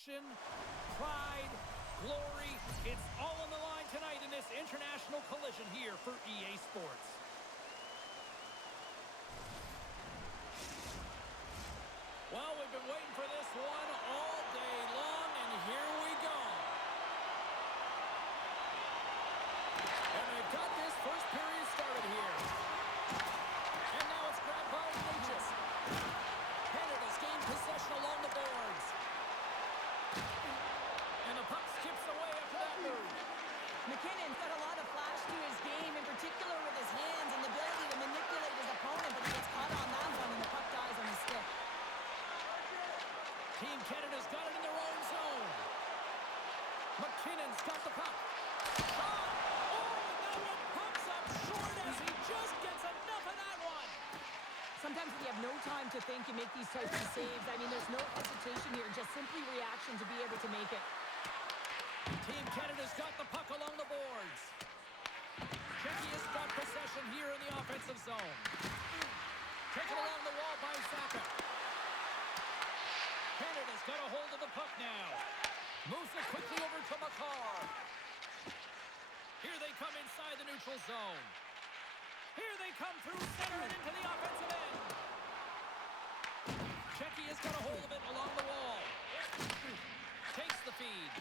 passion, pride, glory, it's all on the line tonight in this international collision here for EA Sports. Well, we've been waiting for this one all day long, and here we go. And they've got this first period started here. And now it's grabbed by Natchez. Canada's gained possession along the boards. And the puck skips away after that move. McKinnon's got a lot of flash to his game, in particular with his hands and the ability to manipulate his opponent, but he gets caught on that one, and the puck dies on his stick. Team Canada's got it in their own zone. McKinnon's got the puck. Shot! Oh, and that one pops up short as he just gets enough of that one. Sometimes when you have no time to think, you make these types of saves. I mean, there's no hesitation here, just simply reaction to be able to make it. Team Canada's got the puck along the boards. Czechia's got possession here in the offensive zone. Taken along the wall by Zaka. Canada's got a hold of the puck now. Moves it quickly over to Makar. Here they come inside the neutral zone. Here they come through center and into the offensive end. Czechia's got a hold of it along the wall. Takes the feed.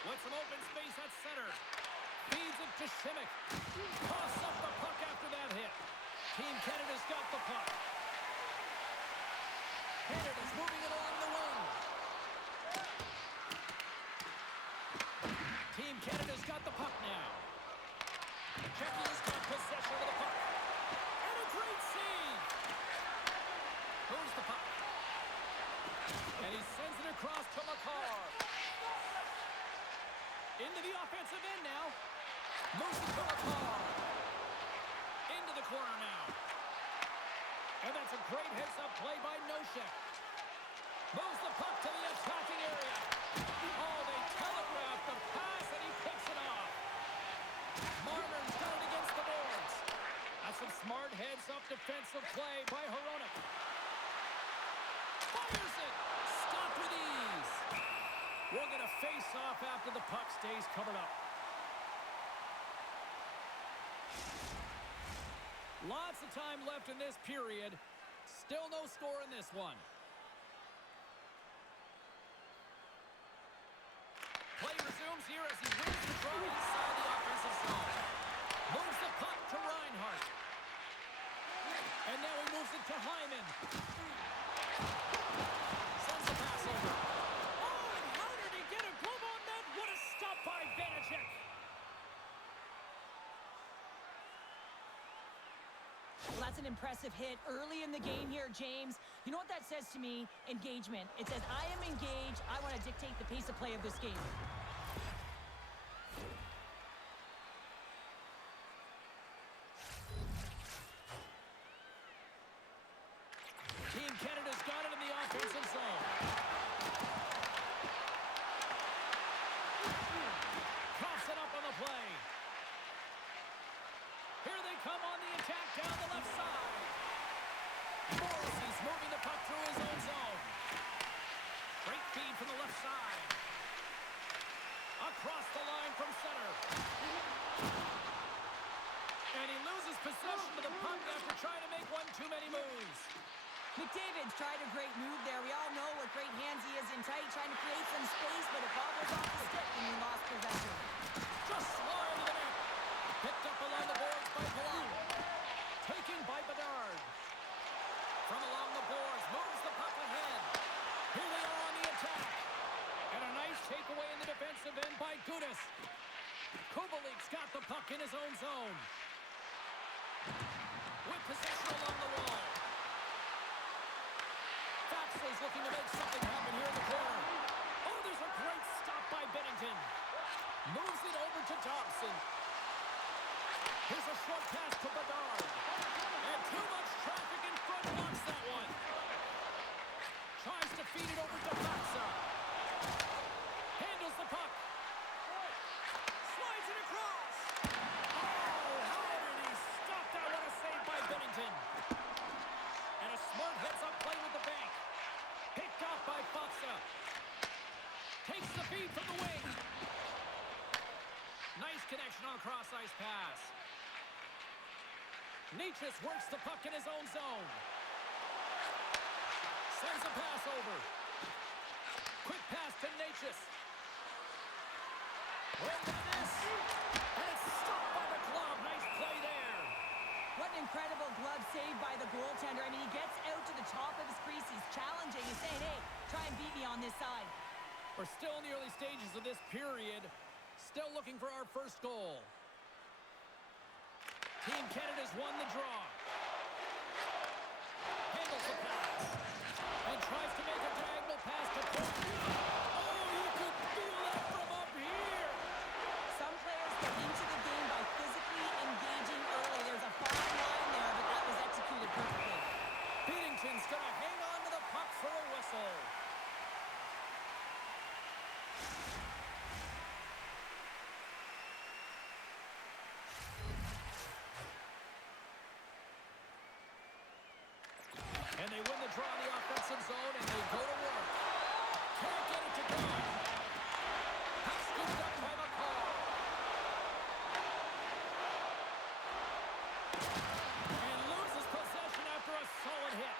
With some open space at center. Feeds it to Simic. Toss up the puck after that hit. Team Canada's got the puck. Canada's moving it along the wing. Team Canada's got the puck now. Czechia's got possession of the puck. And a great save. Moves the puck. And he sends it across to Makar. Into the offensive end now. Moves it to Makar. Into the corner now. And that's a great heads-up play by Nosek. Moves the puck to the attacking area. Oh, they telegraphed the pass, and he picks it off. Marner's got it against the boards. That's some smart heads-up defensive play by Hronek. Fires it. Stopped with ease. We'll get a face-off after the puck stays covered up. Lots of time left in this period. Still no score in this one. Play resumes here as he wins the draw inside the offensive zone. Moves the puck to Reinhart. And now he moves it to Hyman. Sends the pass over. Oh, and how did he get a glove on that? What a stop by Vanacek. Well, that's an impressive hit early in the game here, James. You know what that says to me? Engagement. It says, I am engaged. I want to dictate the pace of play of this game. Team Canada's got it in the offensive zone. Coughs it up on the play. Here they come on the attack down the left side. Morrissey's moving the puck through his own zone. Great feed from the left side. Across the line from center. And he loses possession of the puck after trying to make one too many moves. McDavid's tried a great move there. We all know what great hands he is in tight, trying to create some space, but it bobbles off the stick and he lost possession. Just slide to the net. Picked up along the boards by Palau. Taken by Bedard. From along the boards, moves the puck ahead. Here they are on the attack. And a nice takeaway in the defensive end by Gudas. Kubalik's got the puck in his own zone. With possession along the wall. Faxley's looking to make something happen here in the corner. Oh, there's a great stop by Bennington. Moves it over to Thompson. Here's a short pass to Bedard. And too much traffic in front blocks that one. Tries to feed it over to Faxa. Handles the puck. Slides it across. Oh, how did he stop that? What a save by Bennington. And a smart heads-up play with the bank. Picked off by Faxa. Nietzsche works the puck in his own zone. Sends a pass over. Quick pass to Nietzsche. Rolled by this. And it's stopped by the glove. Nice play there. What an incredible glove save by the goaltender. I mean, he gets out to the top of his crease. He's challenging. He's saying, hey, try and beat me on this side. We're still in the early stages of this period. Still looking for our first goal. Team Canada's won the draw. Handles the pass. And tries to make a diagonal pass to point. Oh, you could feel that from up here. Some players get into the game by physically engaging early. There's a fine line there, but that was executed perfectly. Beatington's going to hang on to the puck for a whistle. And they win the draw in the offensive zone, and they go to work. Can't get it to go. Puck scooped up by McCall. And loses possession after a solid hit.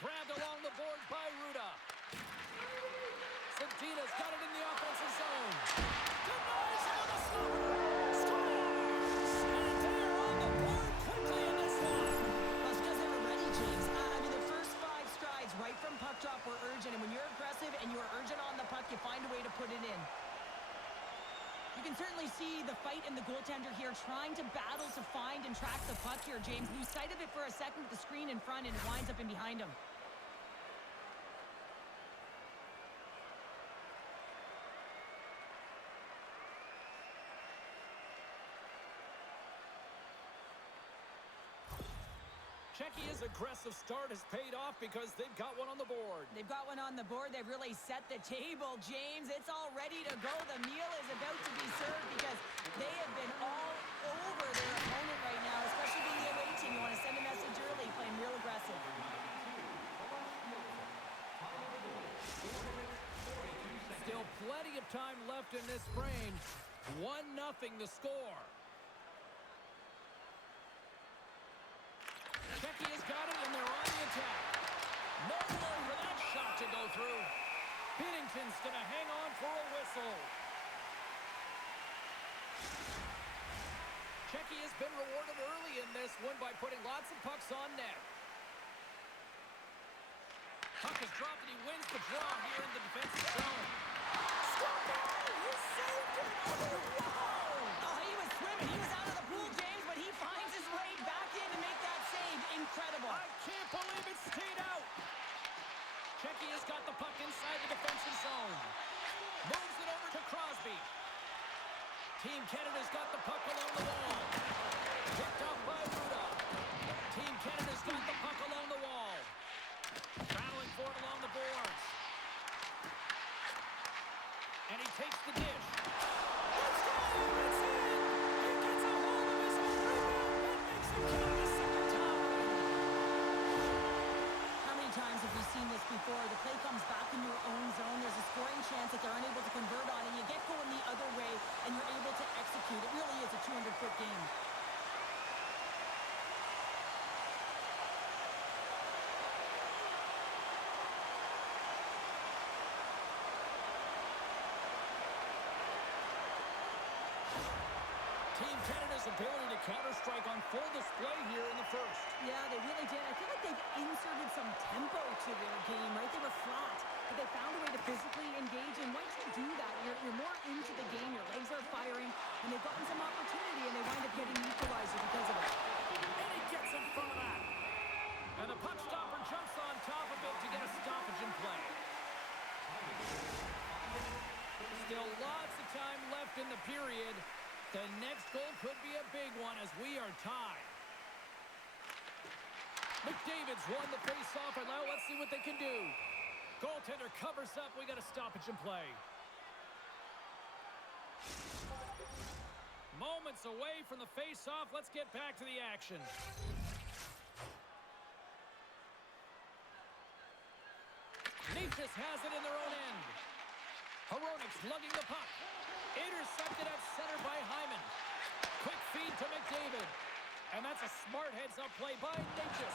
Grabbed along the boards by Ruda. Zadina's got it in the offensive zone. Denies him on the slumber. Scores! And they're on the board quickly in this one. Well, it's because they were ready, James. I mean, the first 5 strides right from puck drop were urgent, and when you're aggressive and you're urgent on the puck, you find a way to put it in. You can certainly see the fight in the goaltender here, trying to battle to find and track the puck here, James. Lose sight of it for a second with the screen in front, and it winds up in behind him. Czechia's aggressive start has paid off because they've got one on the board. They've got one on the board. They've really set the table, James. It's all ready to go. The meal is about to be served because they have been all over their opponent right now, especially being the away team. You want to send a message early, playing real aggressive. Still plenty of time left in this frame. 1-0 the score. Czechia's got it, and they're on the attack. No room for that shot to go through. Beatington's going to hang on for a whistle. Czechia's been rewarded early in this one by putting lots of pucks on net. Puck is dropped, and he wins the draw here in the defensive zone. Stop it! You saved it! Oh, wow! Oh, he was swimming. He was out of the pool, James, but he finds his way back in to make that save. Incredible. I can't believe it stayed out. Czechia's got the puck inside the defensive zone. Moves it over to Crosby. Team Canada's got the puck along the wall. Picked up by Ruda. Team Canada's got the puck along the wall. Battling for it along the boards. And he takes the dish. Let's go! It's in! He gets a hold of his own rebound and makes it count a second time. How many times have we seen this before? The play comes back in your own zone. There's a scoring chance that they're unable to convert on, and you get going the other way, and you're able to execute. It really is a 200-foot game. Team Canada's ability to counter-strike on full display here in the first. Yeah, they really did. I feel like they've inserted some tempo to their game, right? They were flat, but they found a way to physically engage, and once you do that, you're more into the game. Your legs are firing, and they've gotten some opportunity, and they wind up getting equalizer because of it. And he gets in front of that. And the puck stopper jumps on top of it to get a stoppage in play. Still lots of time left in the period. The next goal could be a big one as we are tied. McDavid's won the face-off, and now let's see what they can do. Goaltender covers up. We got a stoppage in play. Moments away from the face-off. Let's get back to the action. Nietzsche has it in their own end. Hronik's lugging the puck. Intercepted at center by Hyman. Quick And that's a smart heads-up play by Natchez.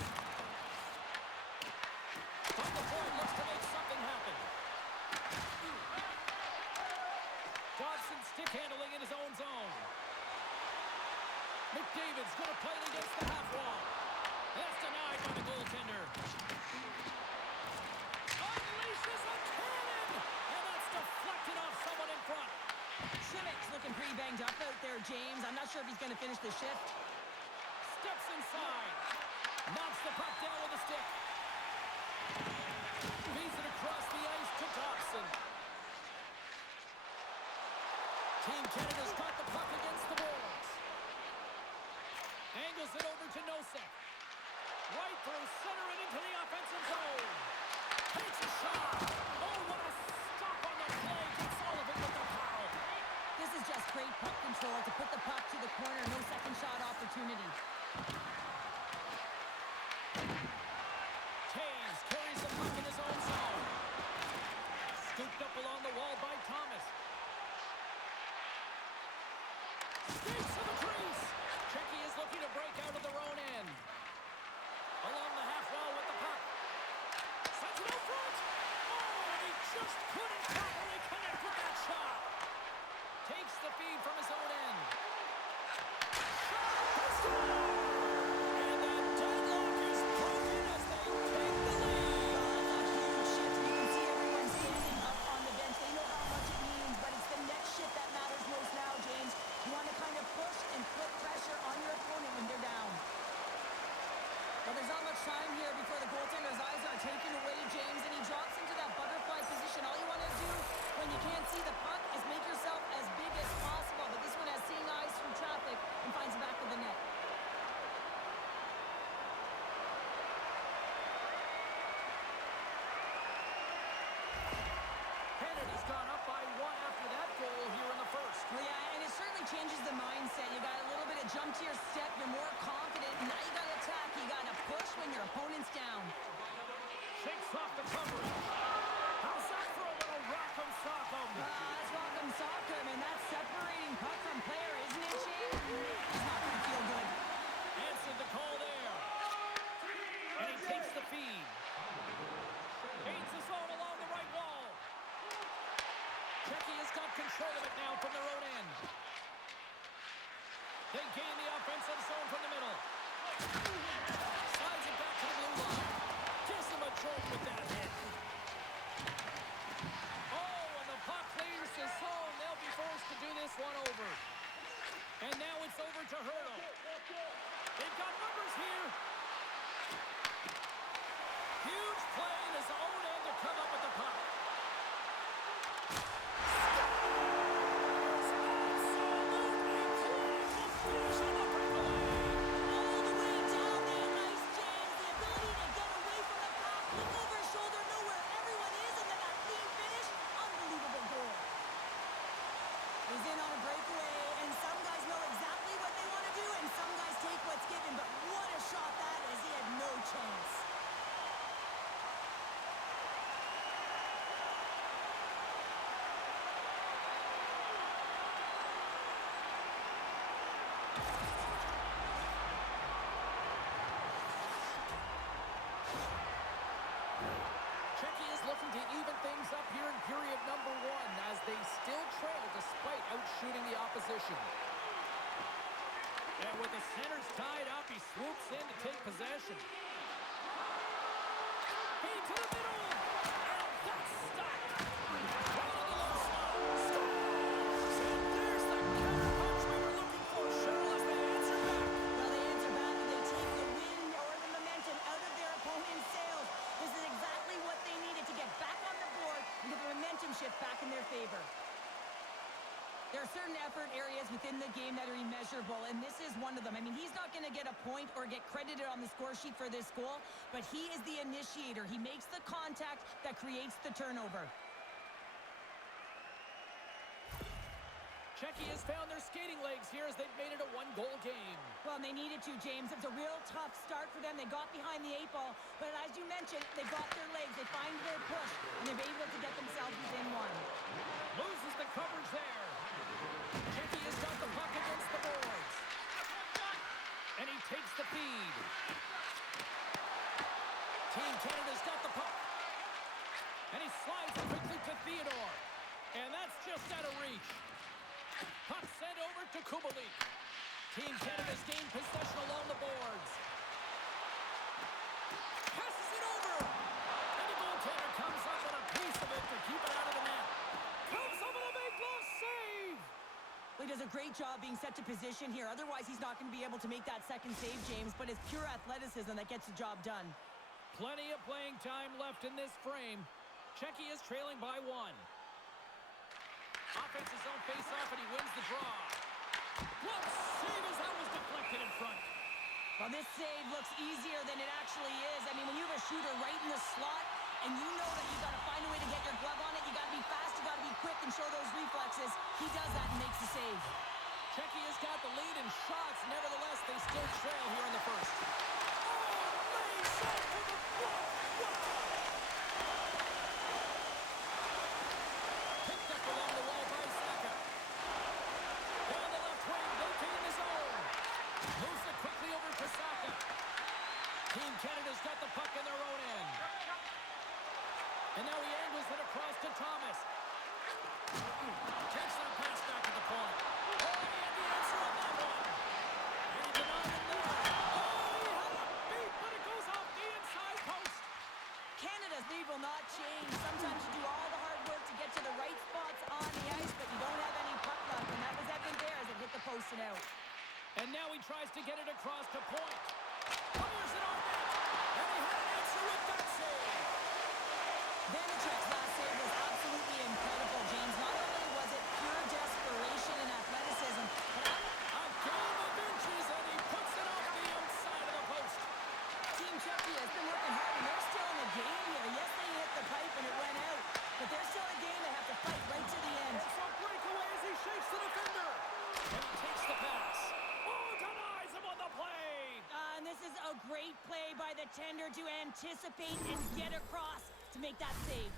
On the point, looks to make something happen. Dobson stick handling in his own zone. McDavid's going to play it against the half wall. That's denied by the goaltender. Unleashes a cannon! And that's deflected off someone in front. Shimmick's looking pretty banged up out there, James. I'm not sure if he's going to finish the shift. Steps inside. Knocks the puck down with a stick. Feeds it across the ice to Dobson. Team Canada's got the puck against the boards. Angles it over to Nosek. Right through center and into the offensive zone. Takes a shot. Oh, what a stop on the play. Gets Sullivan with the foul. This is just great puck control to put the puck to the corner. No second shot opportunity. Taves carries the puck in his own zone. Scooped up along the wall by Thomas. Skates to the crease. Czechia is looking to break out of their own end. Along the half wall with the puck. Sends it out front. Oh, and he just couldn't properly connect with that shot. Takes the feed from his own end. Shot! And that deadlock is broken as they take the lead. That's a huge shift. You can see everyone standing up on the bench. They know how much it means, but it's the next shift that matters most now, James. You want to kind of push and put pressure on your opponent when they're down. Well, there's not much time here before the goaltender's eyes are taken away, James, and he drops into that butterfly position. All you want to do when you can't see the puck is make yourself as big as possible, but this one has seeing eyes through traffic and finds the back of the net. Canada's gone up by one after that goal here in the first. Well, yeah, and it certainly changes the mindset. You got a little bit of jump to your step. You're more confident. And now you got to attack. You got to push when your opponent's down. Shakes off the coverage. How's that for a little rock'em sock'em? That's rock'em sock'em, and that's separating puck from player, isn't it, Shane? It's not going to feel good. Answered the call there. And he takes the feed. Gains the zone along the right wall. Czechia's got control of it now from their own end. They gain the offensive zone from the middle. Slides it back to the blue line. Gives them a jolt with that hit. Oh, and the puck clears the zone. They'll be forced to do this one over. And now it's over to Hurdle. They've got numbers here. Huge play in his own end to come up with the puck. Looking to even things up here in period number one as they still trail despite outshooting the opposition. And with the centers tied up, he swoops in to take possession. Feed to the middle, and that's stopped. Right in the low slot, scores! And there's the counter punch we were looking for, Cheryl, as they answer back. Well, they answer back and they take the wind or the momentum out of their opponent's sails. This is exactly what they needed to get back on the board and get the momentum shift back in their favor. There are certain effort areas within the game that are immeasurable, and this is one of them. I mean, he's not going to get a point or get credited on the score sheet for this goal, but he is the initiator. He makes the contact that creates the turnover. Czechia has found their skating legs here as they've made it a one-goal game. Well, and they needed to, James. It was a real tough start for them. They got behind the 8-ball, but as you mentioned, they got their legs. They find their push, and they're able to get themselves within one. Loses the coverage there. Czechia's got the puck against the boards. And he takes Kubalik. Team Canada's gained possession along the boards. Passes it over. And the goaltender comes up with a piece of it to keep it out of the net. Comes up with a big glove save. Well, he does a great job being set to position here. Otherwise, he's not going to be able to make that second save, James. But it's pure athleticism that gets the job done. Plenty of playing time left in this frame. Czechia is trailing by 1. Offensive zone face-off, and he wins the draw. Glove save as that was deflected in front. Well, this save looks easier than it actually is. I mean, when you have a shooter right in the slot, and you know that you got to find a way to get your glove on it, you got to be fast, you got to be quick, and show those reflexes. He does that and makes the save. Czechia's got the lead in shots. Nevertheless, they still trail here in the first. Picked up along the wall by Saka. Down the left wing, locating his own. Moves it quickly over to Saka. Team Canada's got the puck in their own end. And now he angles it across to Thomas. Takes that pass back at the point. Oh, he had the answer on that one. And he denied it there. Oh, he had a beat, but it goes off the inside post. Canada's lead will not change. Sometimes you do all the hard work to get to the right spots on the ice, but you don't have any puck luck, and that was evident there as it hit the post and out. And now he tries to get it across to point. Fires it on net. And he had an answer with that save. Vanacek's last save was absolutely incredible, James. Not only was it pure desperation and athleticism, but A game of inches, and he puts it off the outside of the post. Team Czechia has been working hard, and they're still in the game here. Yes, they hit the pipe and it went out, but they're still in a game. They have to fight right to the end. It's a breakaway as he shakes the defender. And he takes the pass. Oh, denies him on the play. And this is a great play by the tender to anticipate and get across to make that save.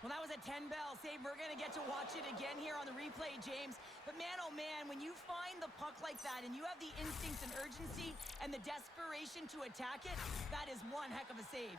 Well, that was a 10-bell save. We're going to get to watch it again here on the replay, James. But man, oh man, when you find the puck like that and you have the instincts and urgency and the desperation to attack it, that is one heck of a save.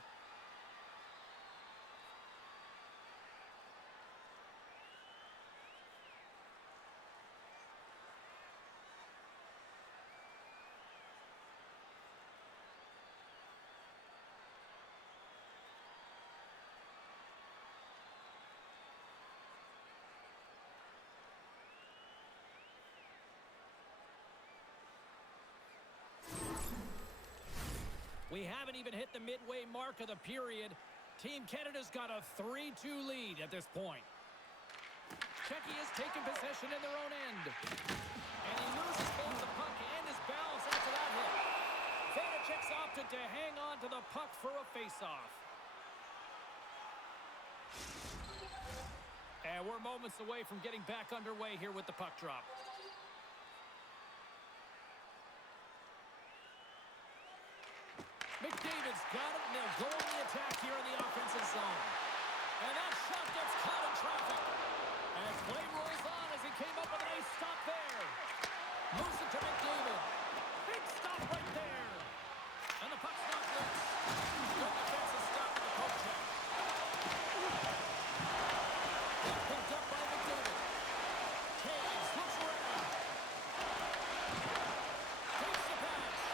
We haven't even hit the midway mark of the period. Team Canada's got a 3-2 lead at this point. Czechia's taken possession in their own end. And he loses both the puck and his balance after that hit. Vanacek's opted to hang on to the puck for a face-off. And we're moments away from getting back underway here with the puck drop. McDavid's got it, and they'll go on the attack here in the offensive zone. And that shot gets caught in traffic. As play rolls on as he came up with a nice stop there. Moves it to McDavid. Big stop right there. And the puck's not loose. Good defensive stop with the poke check. Picked up by McDavid. Taves looks around. Takes the pass.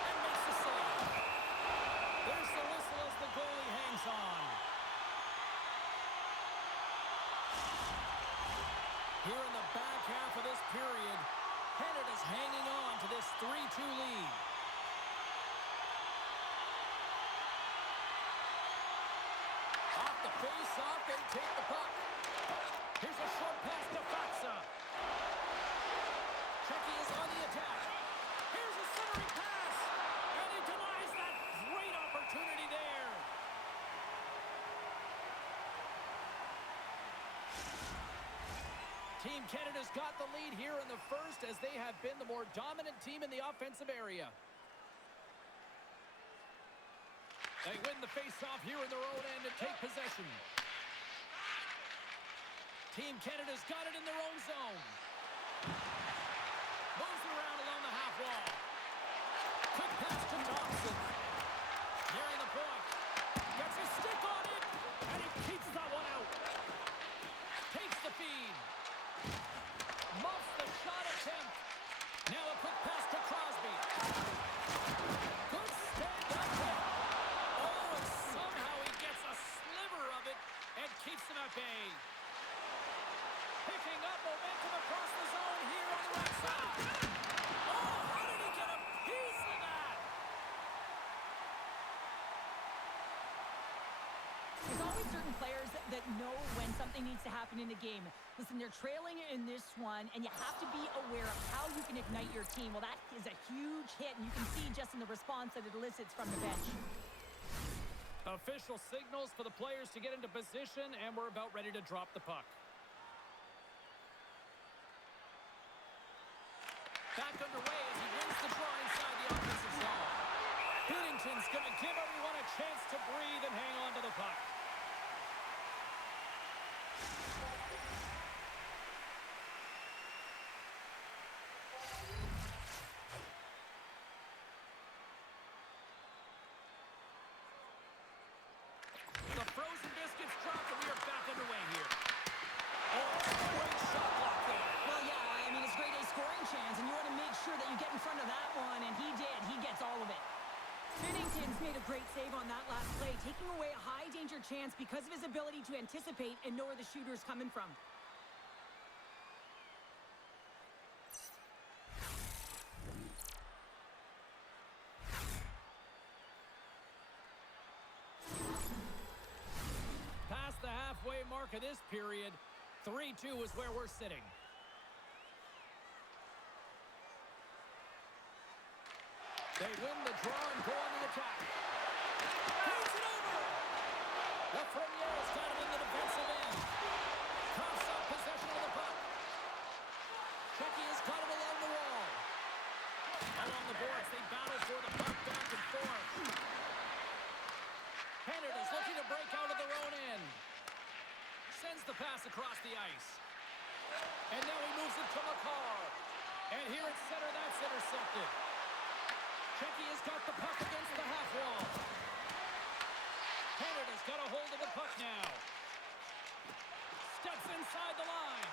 And makes the save. There's the whistle as the goalie hangs on. Here in the back half of this period, Canada's hanging on to this 3-2 lead. Off the face-off, they take the puck. Here's a short pass to Faksa. Czechia's on the attack. Here's a centering pass. And he denies that great opportunity there. Team Canada's got the lead here in the first as they have been the more dominant team in the offensive area. They win the face-off here in their own end and take possession. Team Canada's got it in their own zone. Moves around along the half wall. Quick pass to Thompson. Nearing the point. Gets a stick on it. And he keeps that one out. Takes the feed. Muffs the shot attempt. that know when something needs to happen in the game. Listen, they're trailing in this one, and you have to be aware of how you can ignite your team. Well, that is a huge hit, and you can see just in the response that it elicits from the bench. Official signals for the players to get into position, and we're about ready to drop the puck. Back underway as he wins the draw inside the offensive zone. Binnington's going to give everyone a chance to breathe and hang on to the puck. The frozen biscuits dropped, and we are back underway here. Oh, great shot block there. Well, yeah, I mean, it's grade A scoring chance, and you want to make sure that you get in front of that one, and he did. He gets all of it. Binnington's made a great save on that last play, taking away a high-danger chance because of his ability to anticipate and know where the shooter's coming from. Past the halfway mark of this period, 3-2 is where we're sitting. They win the draw and go on the attack. Moves it over. Lafreniere's got him in the defensive end. Coughs up possession of the puck. Czechia's got him along the wall. Along the boards, they battle for the puck back and forth. Canada's looking to break out of their own end. Sends the pass across the ice. And now he moves it to McCall. And here at center, that's intercepted. Czechia's got the puck against the half wall. Canada's got a hold of the puck now. Steps inside the line.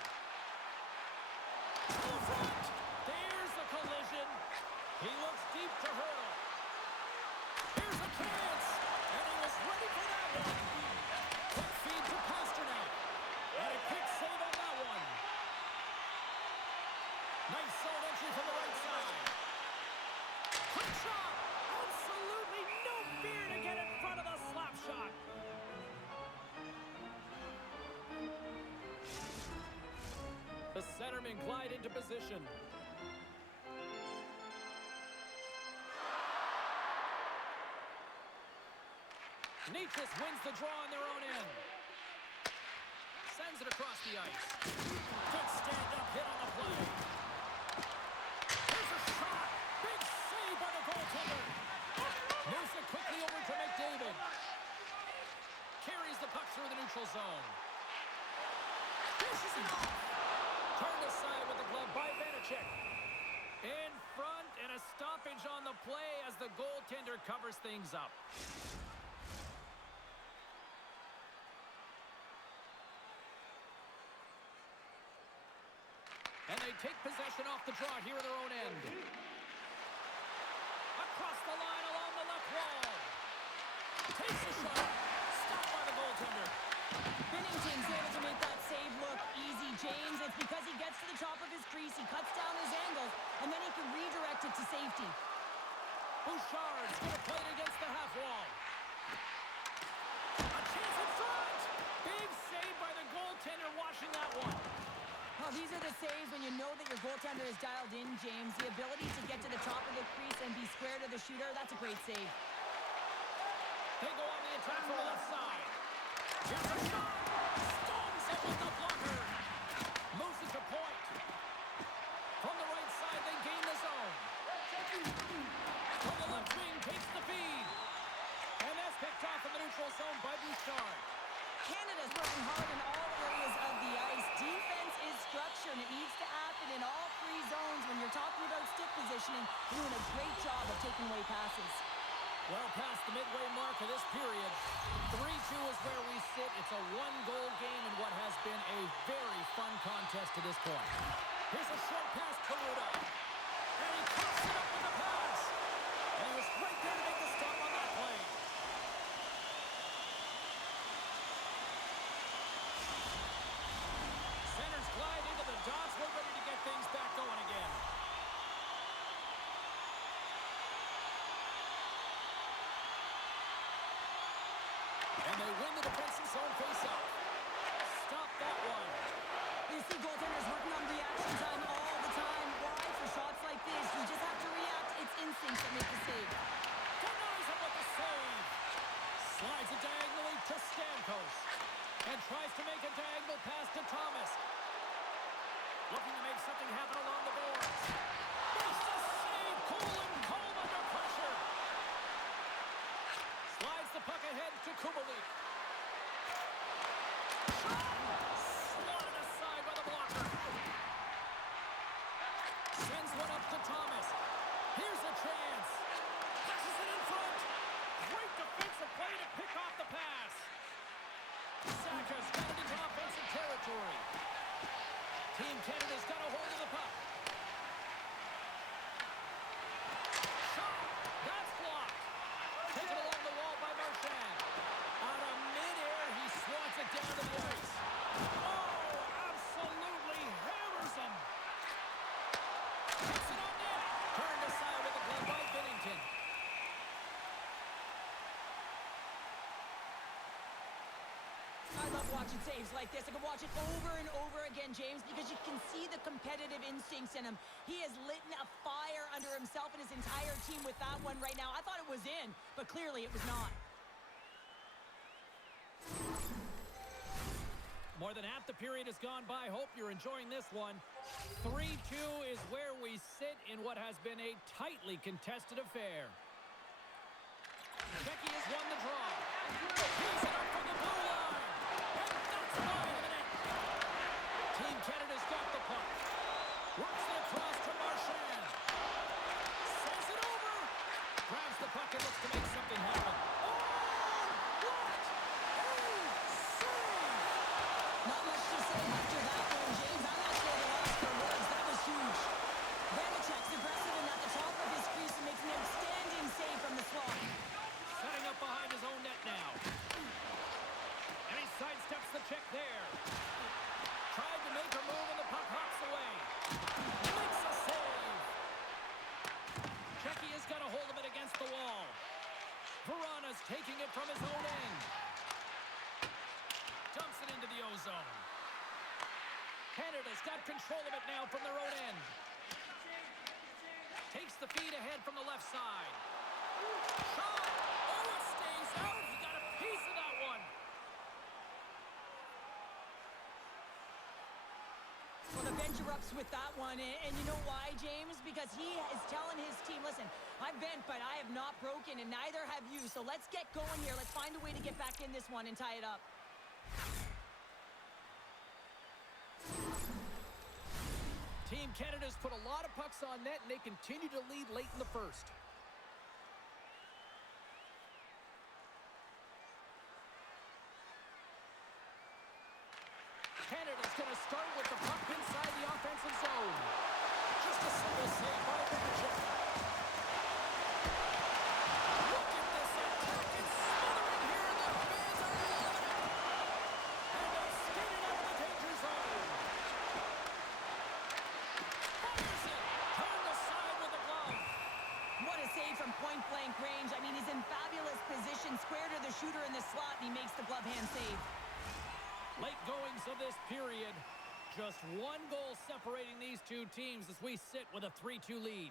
Full front. There's the collision. He looks deep to hurdle. Here's a chance. And he was ready for that one. Quick feed to Pasternak. And a quick save on that one. Nice zone entry from the right side. Quick shot! Absolutely no fear to get in front of the slap shot. The centermen glide into position. Nietzsche's wins the draw on their own end. Sends it across the ice. Good stand-up hit on the play. Here's a shot! Big save by the goaltender. Moves it quickly over to McDavid. Carries the puck through the neutral zone. Dishes it off. Turned aside with the glove by Vanacek. In front, and a stoppage on the play as the goaltender covers things up. And they take possession off the draw here at their own end. Across the line along the left wall. Takes a shot. Stopped by the goaltender. Binnington's able to make that save look easy, James. It's because he gets to the top of his crease, he cuts down his angles, and then he can redirect it to safety. Bouchard's going to play it against the half wall. A chance in front. Big save by the goaltender watching that one. Well, these are the saves when you know that your goaltender is dialed in, James. The ability to get to the top of the crease and be square to the shooter, that's a great save. They go on the attack from the left side. Here's a shot. Stones it with the blocker. Moves it to point. From the right side, they gain the zone. From the left wing, takes the feed. And that's picked off in the neutral zone by Bouchard. Canada's working hard in all areas of the ice. Defense is structure, and it needs to happen in all three zones. When you're talking about stick positioning, you're doing a great job of taking away passes. Well past the midway mark of this period, 3-2 is where we sit. It's a one-goal game in what has been a very fun contest to this point. Here's a short pass to Ruda. And he cuts it up with the pass. And he was right there to make the stop on that play. Centers glide into the dots. We're ready to get things back going again. And they win the defensive zone face-off. to Thomas. Here's a chance. Passes it in front. Great defensive play to pick off the pass. Saka's got it into offensive territory. Team Canada's got a hold of the puck. Shot. That's blocked. Taken along the wall by Marchand. Out of midair, he swats it down to the ice. Oh, absolutely hammers him. Puts it on net. Turned aside with the glove by Binnington. I love watching saves like this. I can watch it over and over again, James, because you can see the competitive instincts in him. He has lit a fire under himself and his entire team with that one right now. I thought it was in, but clearly it was not. More than half the period has gone by. Hope you're enjoying this one. 3-2 is where we sit in what has been a tightly contested affair. Czechia has won the draw. He's it up from the blue line. And that's wide of the net. Team Canada's got the puck. Works it across to Marchand. Sends it over. Grabs the puck and looks to make something happen. Not much to say after that one, James. I'm not sure the lost for words. That was huge. Vanacek's aggressive and at the top of his crease and makes an outstanding save from the slot. Setting up behind his own net now. And he sidesteps the check there. Tried to make a move and the puck hops away. Makes a save. Czechia's got a hold of it against the wall. Verana's taking it from his own end. Dumps it into the ozone. Canada's got control of it now from their own end. Takes the feed ahead from the left side. Shot! Oh, it stays out. He got a piece of that one. Well, the bench erupts with that one, and you know why, James? Because he is telling his team, listen, I've bent, but I have not broken, and neither have you. So let's get going here. Let's find a way to get back in this one and tie it up. Team Canada's put a lot of pucks on net, and they continue to lead late in the first. Canada's going to start with the puck inside the offensive zone. Just a simple save by Vanacek. Look at this attack. It's smothering here, and the fans are loving it. And they're skating out of the danger zone. Fires it. Turned aside with the glove. What a save from point-blank range. I mean, he's in fabulous position, square to the shooter in the slot, and he makes the glove hand save. Late goings of this period. Just one goal separating these two teams as we sit with a 3-2 lead.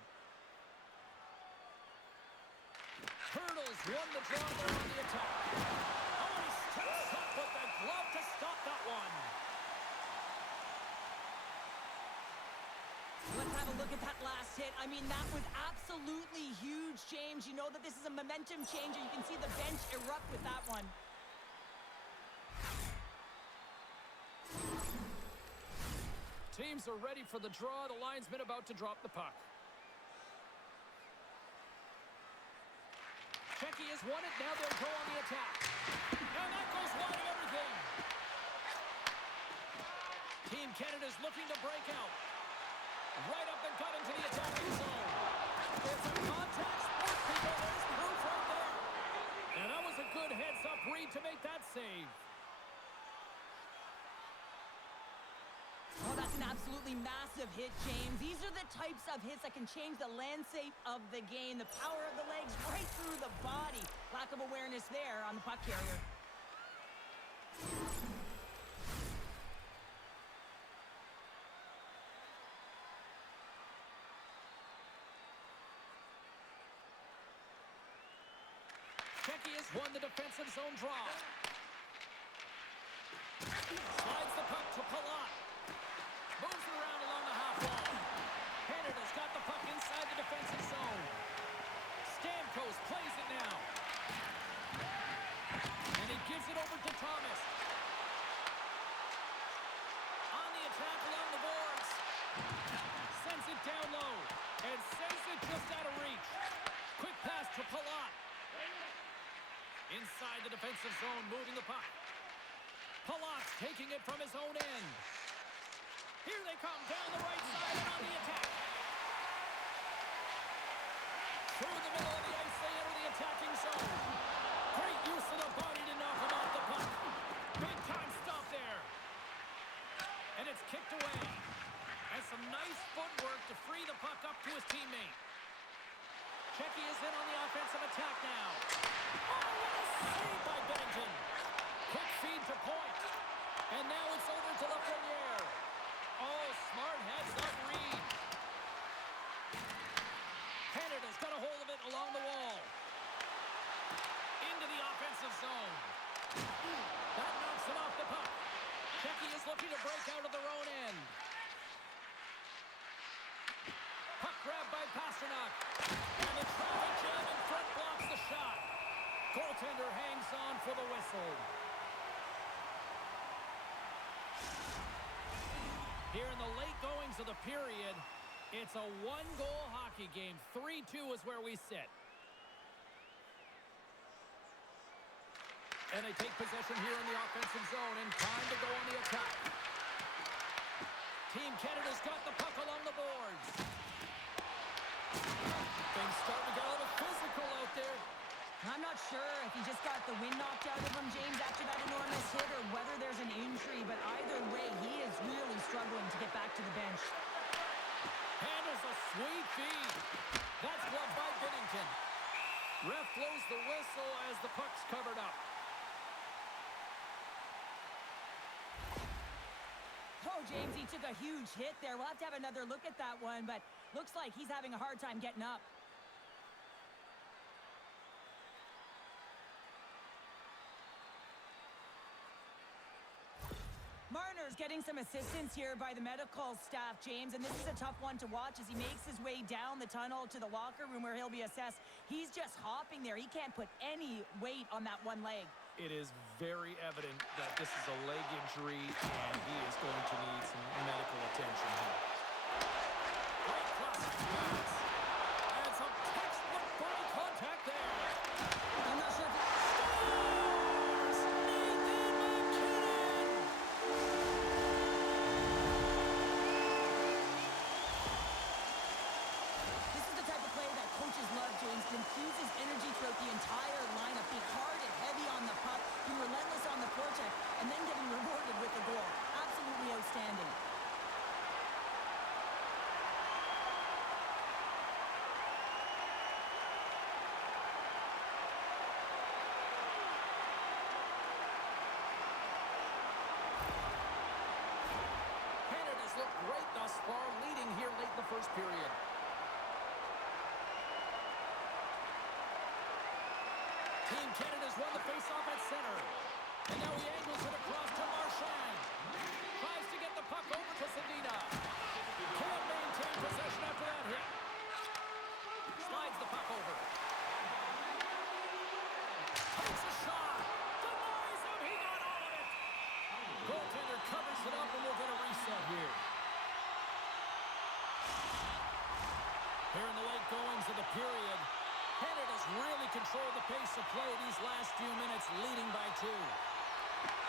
Turtles won the draw there on the attack. Oh, he steps up with the glove to stop that one. Let's have a look at that last hit. I mean, that was absolutely huge, James. You know that this is a momentum changer. You can see the bench erupt with that one. Teams are ready for the draw. The linesman about to drop the puck. Czechia's won it. Now they'll go on the attack. And that goes wide of everything. Team Canada's looking to break out. Right up and cut into the attacking zone. It's a contact sport, people. There's proof right there. And that was a good heads-up read to make that save. Oh, that's an absolutely massive hit, James. These are the types of hits that can change the landscape of the game. The power of the legs right through the body. Lack of awareness there on the puck carrier. Czechia's won the defensive zone draw. Slides the puck to Palat. Moves it around along the half wall. Canada's got the puck inside the defensive zone. Stamkos plays it now. And he gives it over to Thomas. On the attack along the boards. Sends it down low. And Inside the defensive zone, moving the puck. Palat's taking it from his own end. Here they come down the right side and on the attack. Through the middle of the ice, they enter the attacking zone. Great use of the body to knock him off the puck. Big time stop there. And it's kicked away. And some nice footwork to free the puck up to his teammate. Czechia is in on the offensive attack now. Oh, what a save by Bennington. Quick feed to point. And now it's over to Lafreniere. Oh, smart heads-up read. Canada's got a hold of it along the wall. Into the offensive zone. That knocks it off the puck. Czechia is looking to break out of their own end. Puck grab by Pasternak. And the traffic jam in front blocks the shot. Goaltender hangs on for the whistle. Here in the late goings of the period, it's a one-goal hockey game. 3-2 is where we sit. And they take possession here in the offensive zone, and time to go on the attack. Team Canada's got the puck along the boards. Things starting to get a little physical out there. I'm not sure if he just got the wind knocked out of him, James, after that enormous hit, or whether there's an injury, but either way, he is really struggling to get back to the bench. Handles a sweet feed. That's gloved by Bennington. Ref blows the whistle as the puck's covered up. Oh, James, he took a huge hit there. We'll have to have another look at that one, but looks like he's having a hard time getting up. Marner's getting some assistance here by the medical staff, James, and this is a tough one to watch as he makes his way down the tunnel to the locker room where he'll be assessed. He's just hopping there. He can't put any weight on that one leg. It is very evident that this is a leg injury, and he is going to need some medical attention here. Great cross-ice pass. And some textbook body contact there. I'm not sure if this is the type of play that coaches love, James. It infuses energy throughout the entire lineup. Be hard and heavy on the puck, be relentless on the forecheck, and then getting rewarded with a goal. Absolutely outstanding. Canada's looked great thus far, leading here late in the first period. Team Canada's won the faceoff at center. And now he angles it across to Marchand. Tries to get the puck over to Sedina. Can't maintain possession after that hit. Slides the puck over. Takes a shot. Denies him. He got all of it. Goaltender covers it up, and we'll get a reset here. Here in the late goings of the period, Canada's really controlled the pace of play these last few minutes, leading by 2.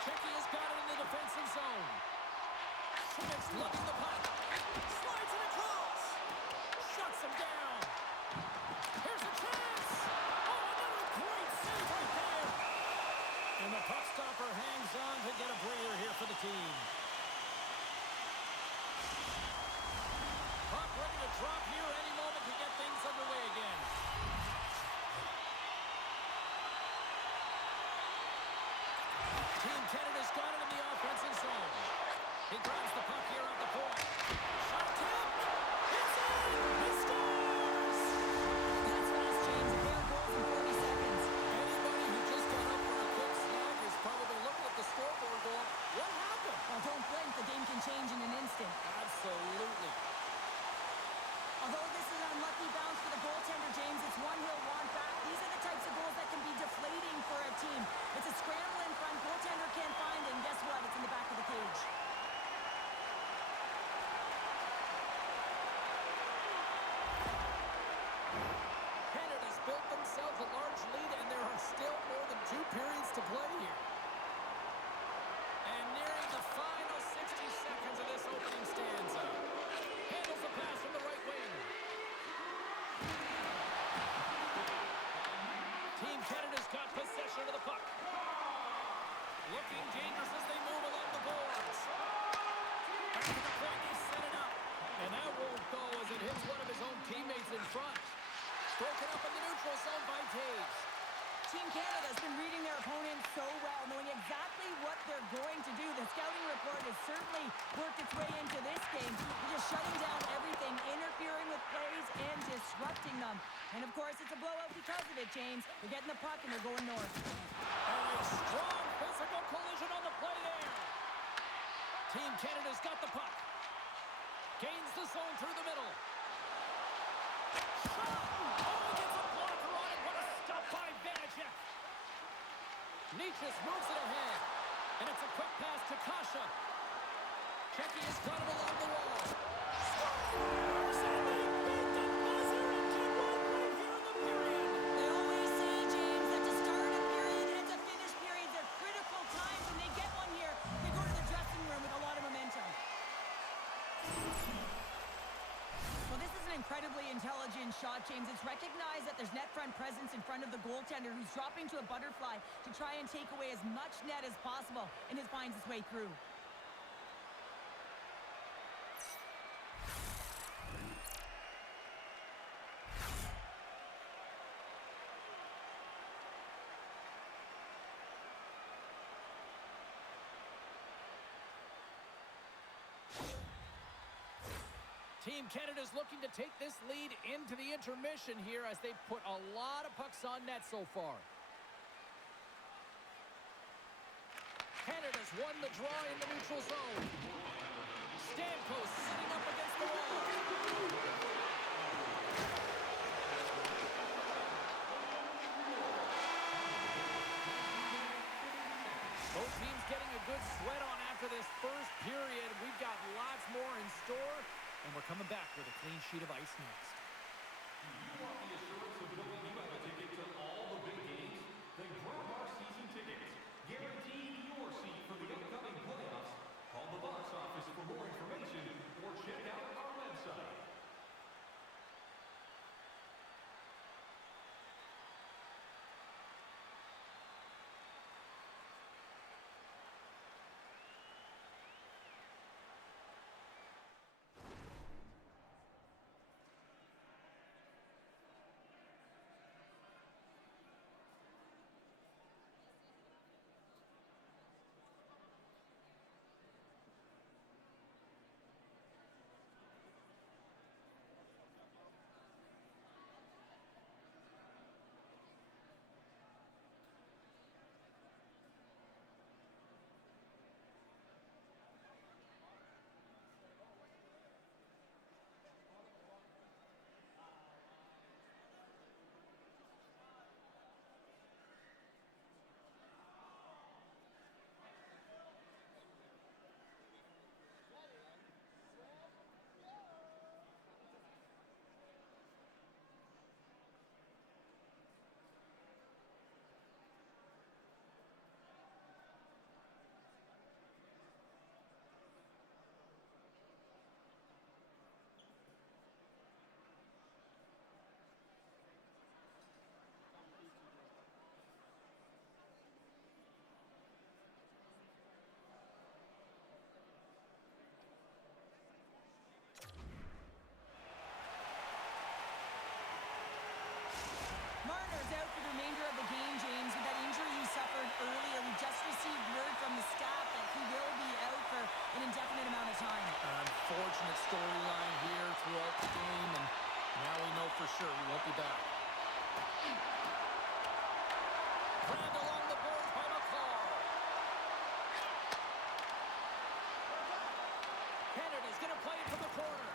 Czechia's got it in the defensive zone. Schmidt's lugging the puck. Slides it across. Shuts him down. Here's a chance. Oh, another great save right there. And the puck stopper hangs on to get a breather here for the team. Puck ready to drop here any moment to get things underway again. Team Canada's got it in the offensive zone. He grabs the puck here at the point. Shot attempt. It's in. He scores. periods to play here. And nearing the final 60 seconds of this opening stanza. Handles the pass from the right wing. Team Canada's got possession of the puck. Looking dangerous as they move along the boards. Back to the point, they set it up. And that won't go as it hits one of his own teammates in front. Broken up in the neutral zone by Taves. Team Canada has been reading their opponents so well, knowing exactly what they're going to do. The scouting report has certainly worked its way into this game. They're just shutting down everything, interfering with plays, and disrupting them. And, of course, it's a blowout because of it, James. They're getting the puck, and they're going north. And a strong physical collision on the play there. Team Canada's got the puck. Gains the zone through the middle. Shot! Oh, gets a blocker on it. What a stop by Vanacek. Nietzsche moves it ahead. And it's a quick pass to Kasha. Czechia's got it along the wall. Scores! And they beat the buzzer and get one right here in the period. They always say, James, that to start a period and to finish periods are critical times. When they get one here, they go to the dressing room with a lot of momentum. Well, this is an incredibly intelligent shot, James. It's recognized that there's net front presence in front of the goaltender who's dropping to a butterfly to try and take away as much net as possible, and it finds its way through. Team Canada's looking to take this lead into the intermission here as they've put a lot of pucks on net so far. Canada's won the draw in the neutral zone. Stamkos sitting up against the wall. Both teams getting a good sweat on after this first period. We've got lots more in store. And we're coming back with a clean sheet of ice next. You want the assurance of knowing you have a ticket to all the big games? Then grab our season tickets. Guaranteed your seat for the upcoming playoffs. Call the box office for more information or check out our website. Marner's out for the remainder of the game, James, with that injury he suffered earlier. We just received word from the staff that he will be out for an indefinite amount of time. An unfortunate storyline here throughout the game, and now we know for sure he won't be back. Grabbed along the boards by McCall. Canada's going to play it from the corner.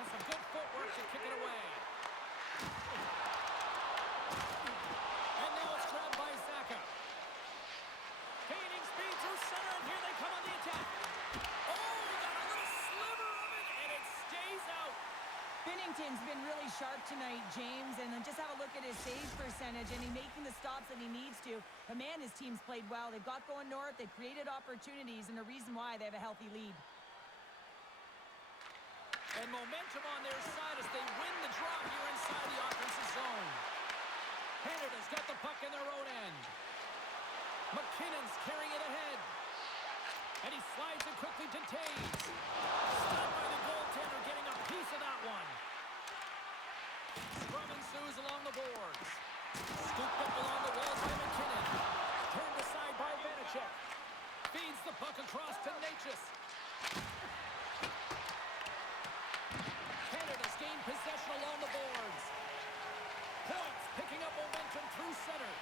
And some good footwork to kick it away. And now it's grabbed by Zaka. Gaining speed through center, and here they come on the attack. Oh, got a little sliver of it, and it stays out. Spinning Edmonton's been really sharp tonight, James, and then just have a look at his save percentage, and he's making the stops that he needs to. But man, his team's played well. They've got going north, they've created opportunities, and the reason why they have a healthy lead. And momentum on their side as they win the draw here inside the offensive zone. Canada's got the puck in their own end. McKinnon's carrying it ahead. And he slides it quickly to Taves. Stopped by the goaltender, getting a piece of that one. Scrum ensues along the boards. Scooped up along the walls by McKinnon. Turned aside by Vanacek. Feeds the puck across to Natchez. Canada's gained possession along the boards. Points picking up momentum through center.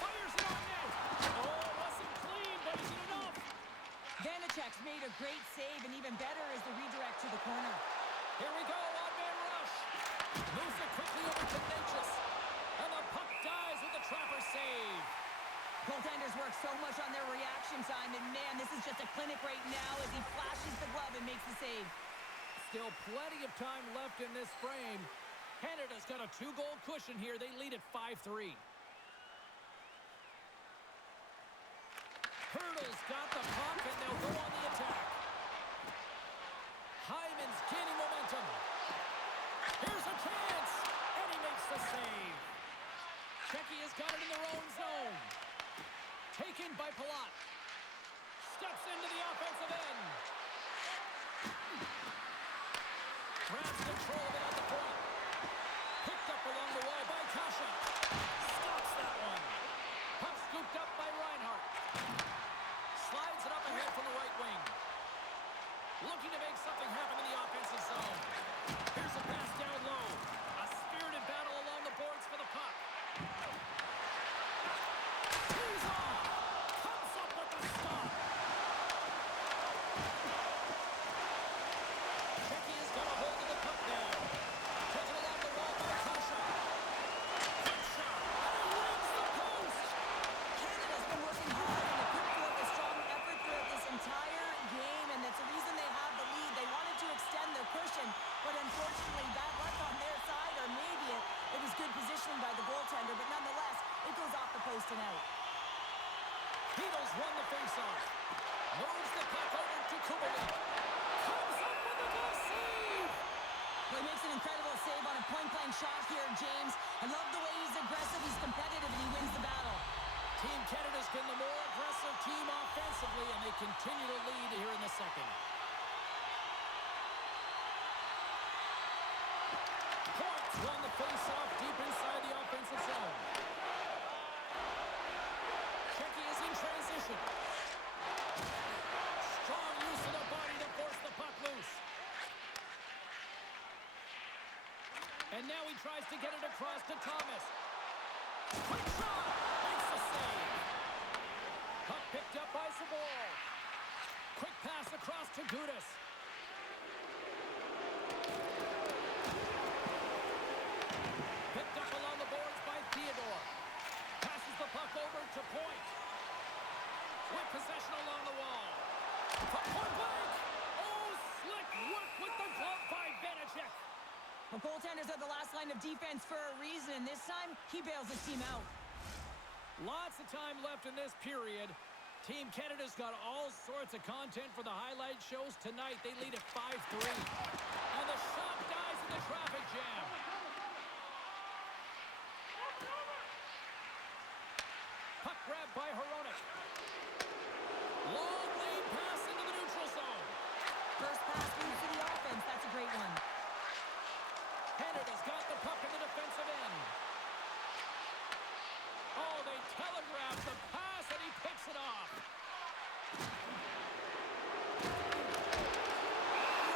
Fires it on net. Oh, wasn't clean, but is it enough? Vanacek's made a great save, and even better is the redirect to the corner. Here we go, one-man rush. Moves it quickly over to Natchez. And the puck dies with the trapper save. Goaltenders work so much on their reaction time, and man, this is just a clinic right now as he flashes the glove and makes the save. Still plenty of time left in this frame. Canada's got a 2-goal cushion here. They lead at 5-3. Hurdle's got the puck, and they'll go on the attack. Hyman's gaining momentum. Here's a chance, and he makes the save. Czechia's got it in their own zone. Taken by Palat. Steps into the offensive end. Grabs control of it at the point. Picked up along the wall by Kasha. Stops that one. Puck scooped up by Reinhart. Slides it up ahead from the right wing. Looking to make something happen in the offensive zone. Here's a pass down low. A spirited battle along the boards for the puck. He's off. Comes up with the stop. Czechia's got a hold of the puck now. Taken along the wall by Kasha. Quick shot. And he wins the post. Canada's been working hard and they put forth a strong effort throughout this entire game, and that's the reason they have the lead. They wanted to extend their cushion, but unfortunately bad luck on their side, or maybe it was good positioning by the goaltender, but nonetheless, it goes off the post and out. Beatles won the faceoff. Moves the puck over to Kubalik. Comes up with a glove save. Well, he makes an incredible save on a point-blank shot here, James. I love the way he's aggressive, he's competitive, and he wins the battle. Team Canada's been the more aggressive team offensively, and they continue to lead here in the second. Points won the faceoff deep inside the offensive zone. Czechia is in transition. Strong use of the body to force the puck loose. And now he tries to get it across to Thomas. Quick shot! Makes the save. Puck picked up by Sabor. Quick pass across to Gudas. Picked up along the boards by Theodore. Passes the puck over to Point. With possession along the wall. From point blank. Oh, slick work with the glove by Vanacek. Well, goaltenders are the last line of defense for a reason, and this time, he bails his team out. Lots of time left in this period. Team Canada's got all sorts of content for the highlight shows tonight. They lead at 5-3. And the shot dies in the traffic jam. Puck grabbed by Hronek. Long lane pass into the neutral zone. First pass moves to the offense. That's a great one. Canada's got the puck in the defensive end. Oh, they telegraph the pass, and he picks it off.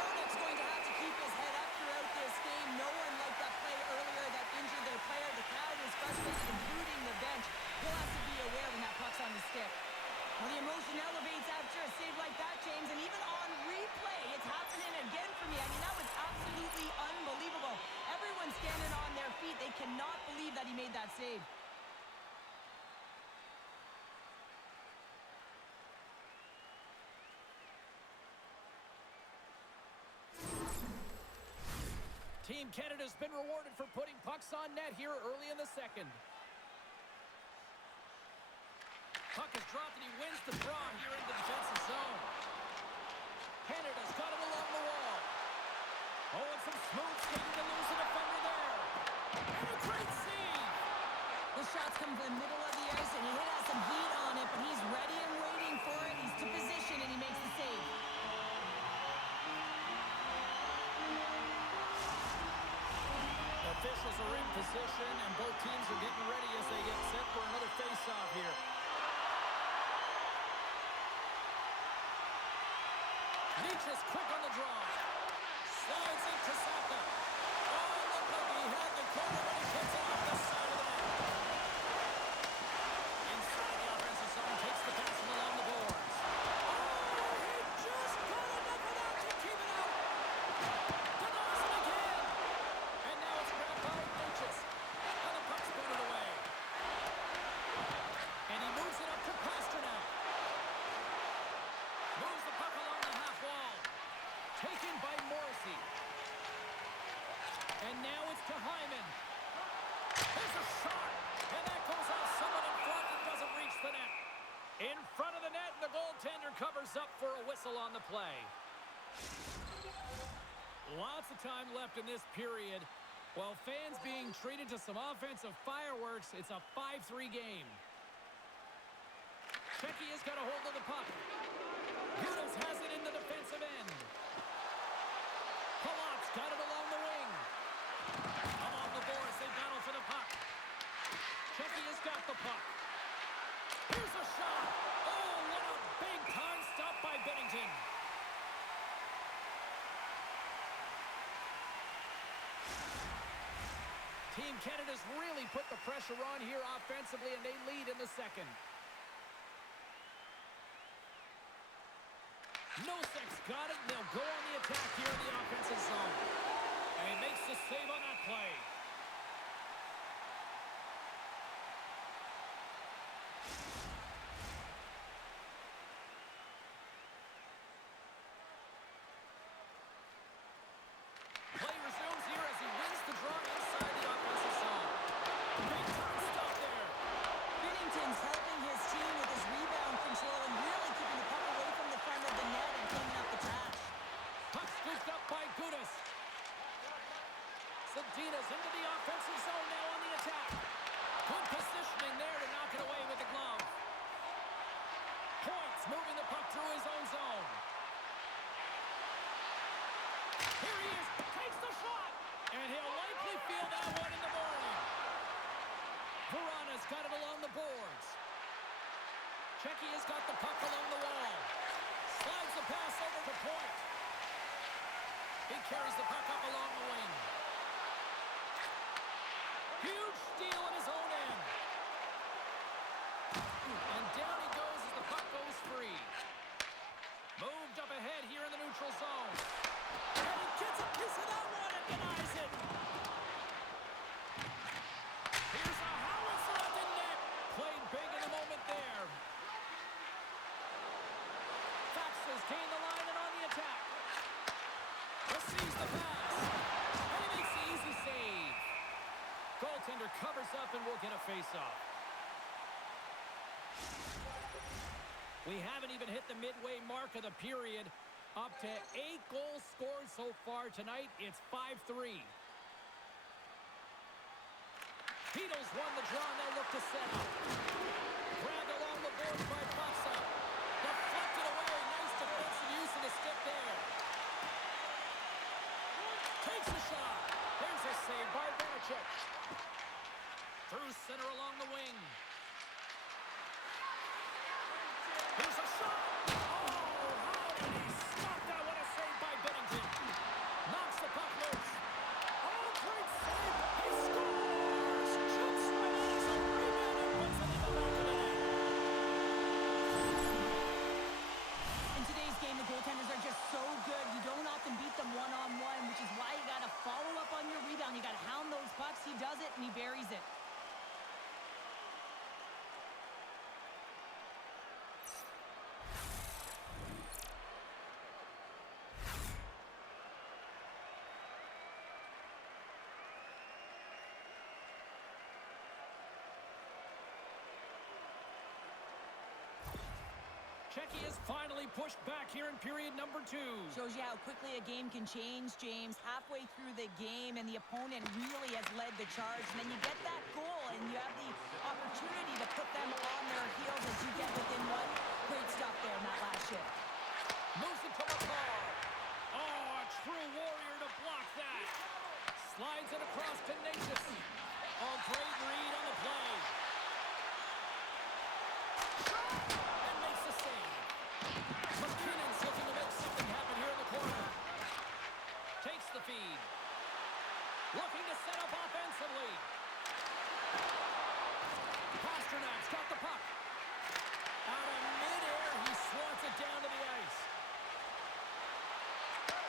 Hronek's going to have to keep his head up throughout this game. No one liked that play earlier that injured their player. The crowd is frustrated, including the bench. He'll have to be aware when that puck's on the stick. Well, the emotion elevates after a save like that, James, and even on replay, it's happening again for me. I mean, that was absolutely unbelievable. Everyone's standing on their feet. They cannot believe that he made that save. Team Team Canada's been rewarded for putting pucks on net here early in the second. Puck is dropped and he wins the draw here in the defensive zone. Canada's got it along the wall. Oh, and some smooth skating to lose a defender there. And a great save. The shots come from the middle of the ice, and he has some heat on it, but he's ready and waiting for it. He's to position, and he makes the save. Officials are in position, and both teams are getting ready as they get set for another face-off here. Leach is quick on the draw. Slides into Saka. Oh, looked like he had the corner, but he gets it off the side of the net. Inside the offensive zone, takes the pass from along the boards. Oh, he just got enough of that to keep it out. Denies it again. And now it's grabbed by Leach. And the puck's booted away. And he moves it up to Pasternak. Moves the puck along the half wall. Taken by Morrissey. And now it's to Hyman. There's a shot. And that goes off someone in front and doesn't reach the net. In front of the net, the goaltender covers up for a whistle on the play. Lots of time left in this period. While fans being treated to some offensive fireworks, it's a 5-3 game. Czechia's got a hold of the puck. Gudas has it in the defensive end. Palat's got it along the wing. Along the boards, they battle for the puck. Czechia's got the puck. Here's a shot. Oh, what a big-time stop by Bennington. Team Canada's really put the pressure on here offensively, and they lead in the second. Nosek's got it, and they'll go on the attack here in the offensive zone. And he makes the save on that play. Play resumes here as he wins the draw inside the offensive zone. Big time stop there. Bennington's helping his team with his rebound control and really keeping the puck away from the front of the net and cleaning up the trash. Puck scooped up by Gudas. Zadina's into the offensive zone now on the attack. Good positioning there to knock it away with the glove. Points moving the puck through his own zone. Here he is, takes the shot, and he'll likely feel that one in the morning. Verana's got it along the boards. Czechia's got the puck along the wall. Slides the pass over to Point. He carries the puck up along the wing. Huge steal in his own end. And down he goes as the puck goes free. Moved up ahead here in the neutral zone. And he gets a piece of that one and denies it. Here's a howitzer at the net. Played big in the moment there. Fax has gained the line and on the attack. Receives the pass. And he makes the easy save. Goaltender covers up and will get a face-off. We haven't even hit the midway mark of the period. Up to 8 goals scored so far tonight. It's 5-3. Beatles won the draw and they'll look to set up. Grabbed along the boards by Fossa. Deflected away. Nice defensive use of the stick there. Takes the shot. There's a save by Vanacek. Through center along the wing. Here's a shot. Oh, how did he stop that? What a save by Bennington. Knocks the puck loose. Oh, great save. He scores. Jumps right in as a rebound and puts it in the back of the net. In today's game, the goaltenders are just so good. You don't often beat them one-on-one, which is why you got to follow up on your rebound. You got to hound those pucks. He does it, and he buries it. Czechia is finally pushed back here in period number 2. Shows you how quickly a game can change, James. Halfway through the game, and the opponent really has led the charge. And then you get that goal, and you have the opportunity to put them on their heels as you get within one. Great stuff there in that last shift. Moves it to McCall. Oh, a true warrior to block that. Slides it across to Natchez. Oh, great read on the play. And makes the save. McKinnon's looking to make something happen here in the corner. Takes the feed. Looking to set up offensively. Pasternak's got the puck. Out of midair, he swats it down to the ice.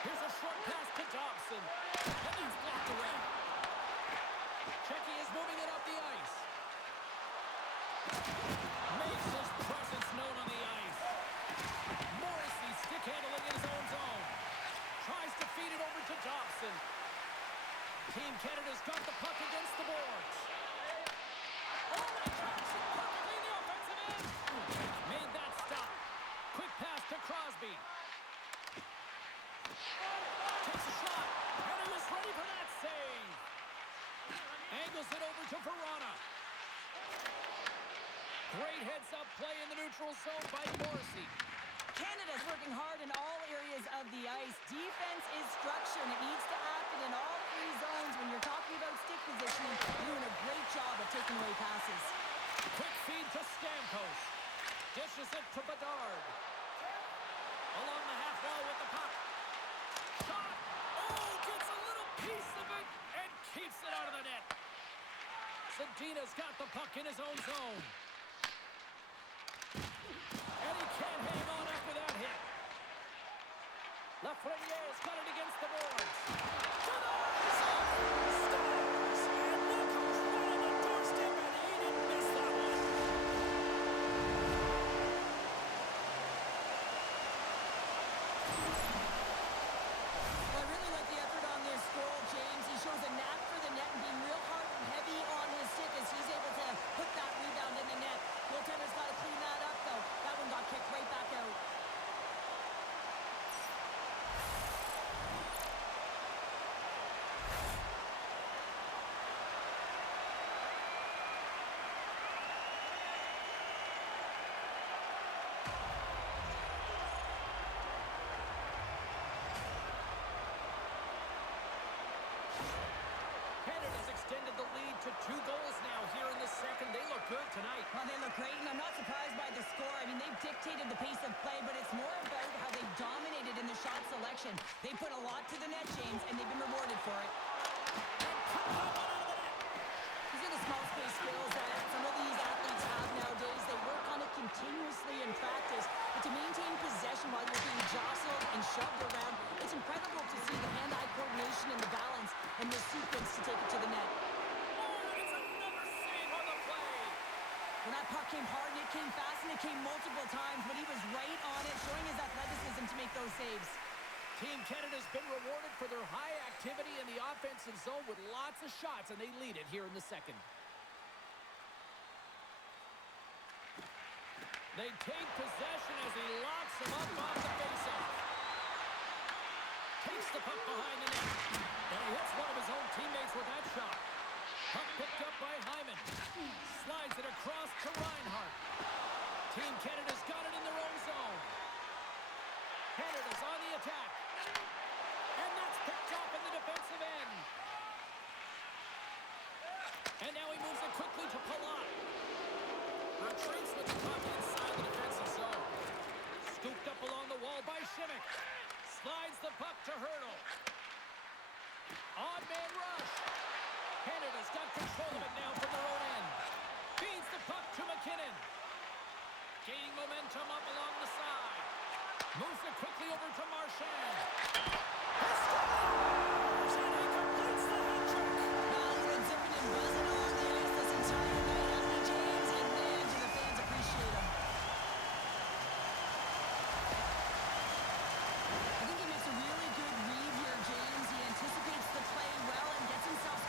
Here's a short pass to Dobson. And it's blocked away. Czechia is moving it up the ice. Makes his presence known on the ice. Morrissey stick handling in his own zone. Tries to feed it over to Dobson. Team Canada's got the puck against the boards. Oh, and he drops it perfectly in the offensive end. Made that stop. Quick pass to Crosby. Takes a shot, and he was ready for that save. Angles it over to Verona. Great heads-up play in the neutral zone by Morrissey. Canada's working hard in all areas of the ice. Defense is structure, and it needs to happen in all three zones. When you're talking about stick positioning, you're doing a great job of taking away passes. Quick feed to Stamkos. Dishes it to Bedard. Along the half wall with the puck. Shot! Oh, gets a little piece of it and keeps it out of the net. Zadina's got the puck in his own zone. And he can't hang on after that hit. Lafreniere's got it against the boards. To the zone! Scores! And look who's right on the doorstep, and he didn't miss that one. Well, I really like the effort on this goal, James. He shows a knack for the net and being real hard and heavy on his stick as he's able to put that rebound in the net. Goaltender's got to clean that up, though. That one got kicked right back out. Canada's extended the lead to 2 goals now here in the second. They look good tonight. Well, they look great, and I'm not surprised by the score. I mean, they've dictated the pace of play, but it's more about how they've dominated in the shot selection. They put a lot to the net, James, and they've been rewarded for it. And cut that one out of the net. These are the small space skills that some of these athletes have nowadays. They work on it continuously in practice, but to maintain possession while you're being jostled and shoved around, it's incredible to see the hand-eye coordination and the balance and the sequence to take it to the net. Oh, and it's another save on the play. When that puck came hard, and it came fast, and it came multiple times, but he was right on it, showing his athleticism to make those saves. Team Canada's been rewarded for their high activity in the offensive zone with lots of shots, and they lead it here in the second. They take possession as he locks him up off the faceoff. Takes the puck behind the net. And he hits one of his own teammates with that shot. Puck picked up by Hyman. Slides it across to Reinhart. Team Canada's got it in their own zone. Canada's on the attack. And that's picked off in the defensive end. And now he moves it quickly to Palat. Retreats with the puck inside the defensive zone. Scooped up along the wall by Šimik. Slides the puck to Hurdle. Odd man rush. Canada's got control of it now from their own end. Feeds the puck to McKinnon. Gaining momentum up along the side. Moves it quickly over to Marchand. He scores! And he completes the hat-trick. Now he's been zipping and buzzing on the ice this entire night, hasn't he, James? And man, do the fans appreciate him. I think he makes a really good read here, James. He anticipates the play well and gets himself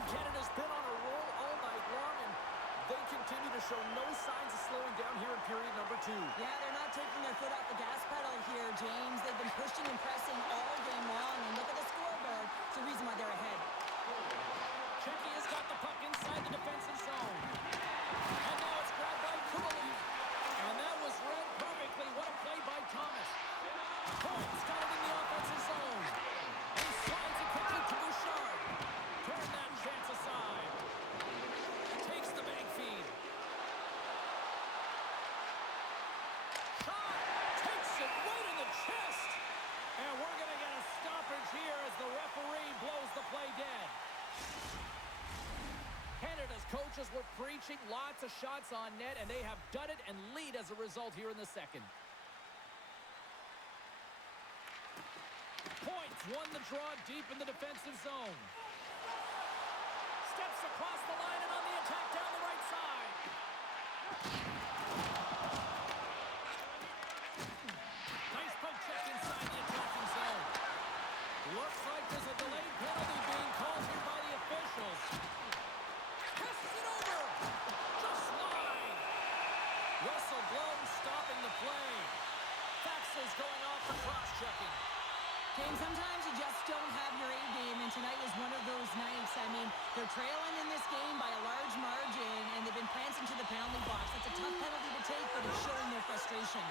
Team Canada's been on a roll all night long, and they continue to show no signs of slowing down here in period number 2. Yeah, they're not taking their foot off the gas pedal here, James. They've been pushing and pressing all game long, and look at the scoreboard. It's the reason why they're ahead. Czechia's got the puck inside the defensive zone. And now it's grabbed by Kubalik. And that was read perfectly. What a play by Thomas. Points got it in the offensive zone. He slides it quickly to Bouchard. Turn that chance aside. Takes the bank feed. Shot. Takes it right in the chest. And we're going to get a stoppage here as the referee blows the play dead. Canada's coaches were preaching lots of shots on net, and they have done it and lead as a result here in the second. Points won the draw deep in the defensive zone. Steps across the line and on the attack down the right side. Nice poke check inside the attacking zone. Looks like there's a delayed penalty being called here by the officials. Passes it over. Just wide. Whistle blown, stopping the play. Faxes going off for cross-checking. James, sometimes you just don't have your A game, and tonight is one of those nights. I mean, they're trailing in this game by a large margin, and they've been prancing to the penalty box. That's a tough penalty to take, but it's showing their frustration.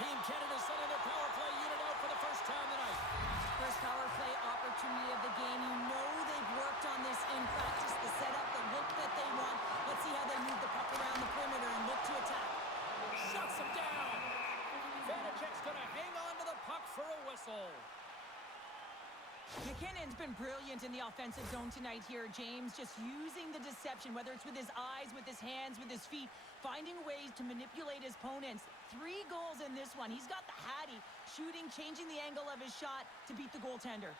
Team Canada sending their power play unit out for the first time tonight. First power play opportunity of the game. You know they've worked on this in practice, the setup, the look that they want. Let's see how they move the puck around the perimeter and look to attack. Shuts him down. Vanacek's going to hang on to the puck for a whistle. McKinnon's been brilliant in the offensive zone tonight here, James. Just using the deception, whether it's with his eyes, with his hands, with his feet, finding ways to manipulate his opponents. 3 goals in this one. He's got the hattie, shooting, changing the angle of his shot to beat the goaltender.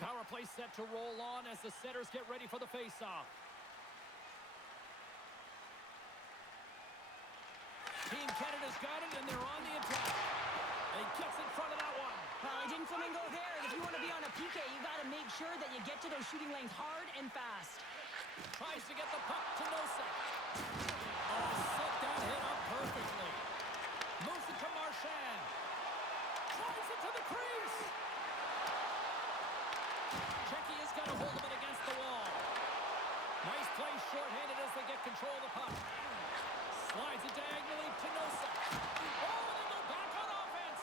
Power play set to roll on as the setters get ready for the faceoff. Team Canada's got it, and they're on the attack. And he gets in front of that one. Well, he didn't flamingo there, and if you want to be on a PK, you got to make sure that you get to those shooting lanes hard and fast. Tries to get the puck to Nosek. Oh, set that hit up perfectly. Moves it to Marchand. Tries it to the crease. Czechia's got a hold of it against the wall. Nice play shorthanded as they get control of the puck. Slides it diagonally to Nosek. Oh, they go back on offense.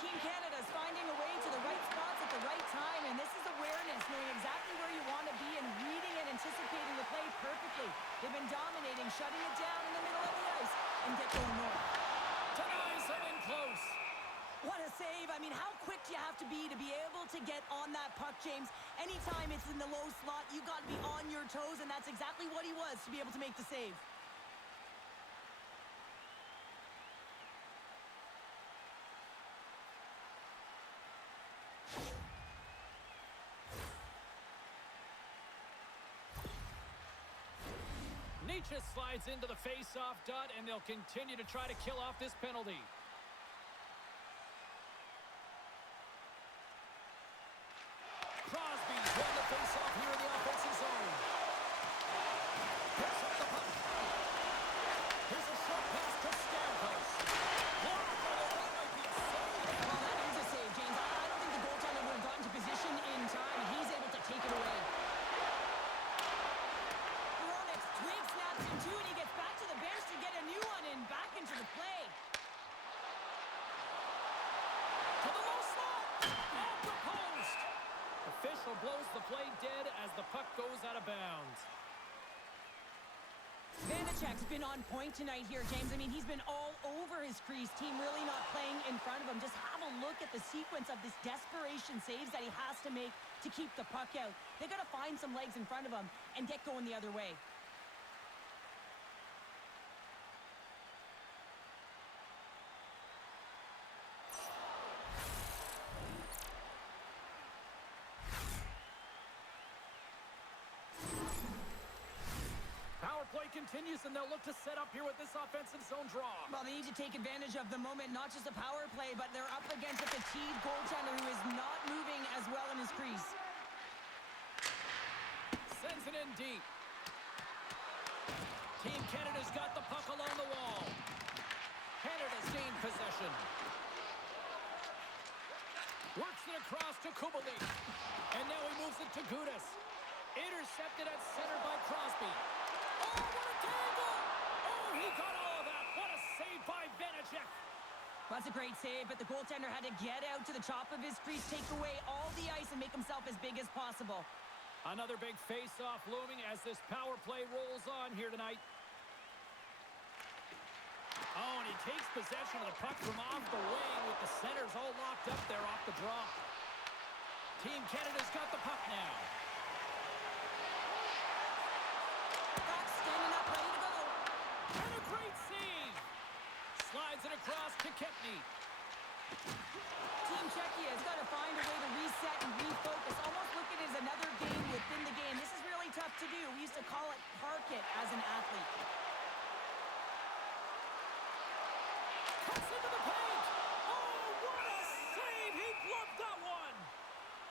Team Canada's finding a way to the right spots at the right time, and this is awareness, knowing exactly where you want to be and reading and anticipating the play perfectly. They've been dominating, shutting it down in the middle of the ice, and get going north. Denies him in close. What a save. I mean, how quick do you have to be able to get on that puck, James? Anytime it's in the low slot, you got to be on your toes, and that's exactly what he was to be able to make the save. Nietzsche slides into the face-off dot, and they'll continue to try to kill off this penalty. Crosby's won the face-off here in the offensive zone. Picks up the puck. Here's a short pass to Stamkos. Blocked by the right, might be a save. Well, that is a save, James. I don't think the goaltender would have gotten to position in time, and he's able to take it away. Hronek's twig snaps in two, and he gets back to the bench to get a new one and back into the play. To the low slot. Off the post. Official blows the play dead as the puck goes out of bounds. Vanacek's been on point tonight here, James. I mean, he's been all over his crease. Team really not playing in front of him. Just have a look at the sequence of this desperation saves that he has to make to keep the puck out. They got to find some legs in front of him and get going the other way. play continues, and they'll look to set up here with this offensive zone draw. Well, they need to take advantage of the moment, not just a power play, but they're up against a fatigued goaltender who is not moving as well in his crease. Sends it in deep. Team Canada's got the puck along the wall. Canada's gained possession. Works it across to Kubalik. And now he moves it to Gudas. Intercepted at center by Crosby. Oh, what a tangle! Oh, he got all of that. What a save by Vanacek. That's a great save, but the goaltender had to get out to the top of his crease, take away all the ice, and make himself as big as possible. Another big face-off looming as this power play rolls on here tonight. Oh, and he takes possession of the puck from off the wing with the centers all locked up there off the draw. Team Canada's got the puck now. Puck standing up, ready to go. And a great save. Slides it across to Kempny. Team Czechia has got to find a way to reset and refocus. Almost look at it as another game within the game. This is really tough to do. We used to call it park it as an athlete. Cuts into the paint. Oh, what a save. He gloved that one.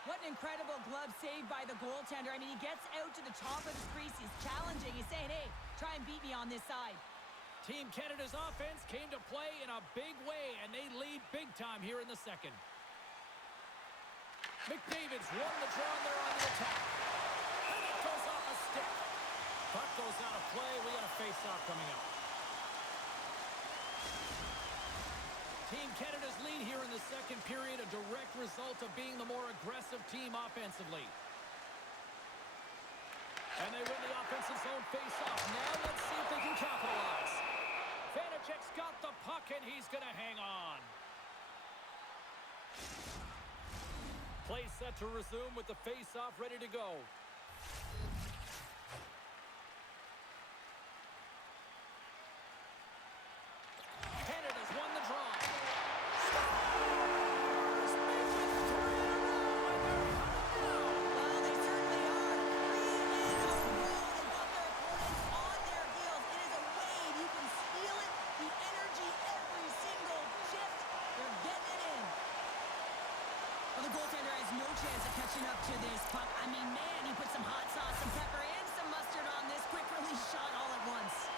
What an incredible glove save by the goaltender. I mean, he gets out to the top of his crease. He's challenging. He's saying, hey, try and beat me on this side. Team Canada's offense came to play in a big way, and they lead big time here in the second. McDavid's won the draw, and they're on the attack. And it goes off a stick. Puck goes out of play. We got a face-off coming up. Team Canada's lead here in the second period, a direct result of being the more aggressive team offensively. And they win the offensive zone face-off. Now let's see if they can capitalize. Vanacek's got the puck, and he's going to hang on. Play set to resume with the face-off ready to go. Canada's won the draw. Scores! Make it 3 in a row, and they're hunting now. Well, they certainly are. 3 in a row. They've got their opponents on their heels. It is a wave. You can feel it. The energy every single shift. They're getting it in. Well, the goaltender has no chance of catching up to this puck. I mean, man, he put some hot sauce, some pepper, and some mustard on this quick release shot all at once.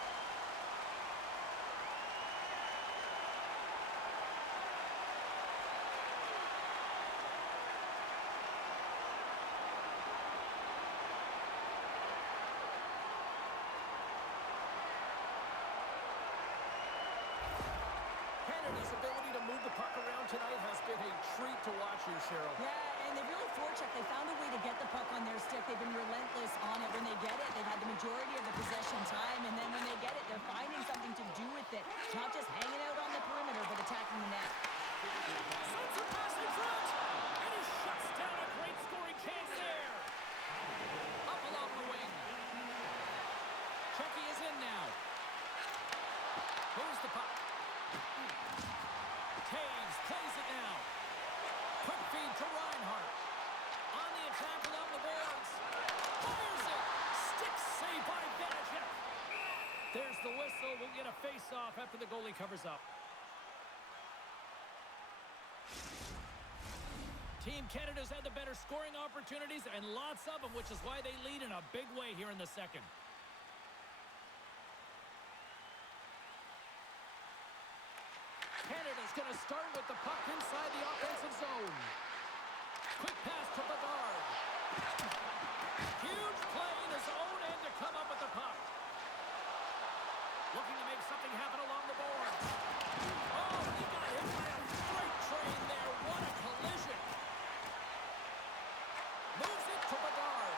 Canada's ability to move the puck around tonight has been a treat to watch here, Cheryl. Yeah, and they really forechecked. They found a way to get the puck on their stick. They've been relentless on it. When they get it, they've had the majority of the possession time, and then when they get it, they're finding something to do with it. Not just hanging out on the perimeter, but attacking the net. Sends a pass in front, and he shuts down a great scoring chance there. Up along the wing. Czechia is in now. Moves the puck. Taves plays it now. Quick feed to Reinhart. On the attack along the boards. Fires it. Stick save by Vanacek. There's the whistle. We'll get a face-off after the goalie covers up. Team Canada's had the better scoring opportunities and lots of them, which is why they lead in a big way here in the second. Canada's going to start with the puck inside the offensive zone. Quick pass to Bedard. Huge play in his own end to come up with the puck. Looking to make something happen along the boards. Oh, he got hit by a freight train there. What a collision. Moves it to Bedard.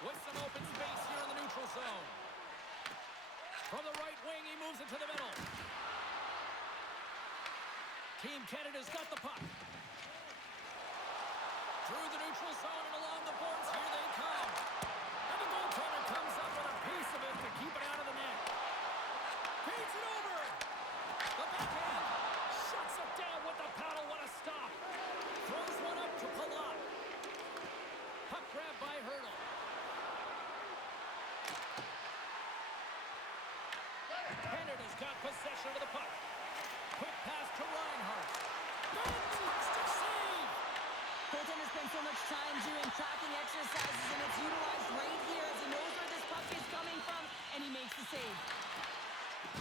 With some open space here in the neutral zone. From the right wing, he moves it to the middle. Team Canada's got the puck. Through the neutral zone and along the boards, here they come. And the goaltender comes up with a piece of it to keep it out of the net. Feeds it over. The backhand shuts it down with the paddle. What a stop. Throws one up to Palat. Puck grab by Hurdle. Canada's got possession of the puck. Quick pass to Reinhart. Fantastic save! Goaltender spends so much time doing tracking exercises, and it's utilized right here as he knows where this puck is coming from, and he makes the save.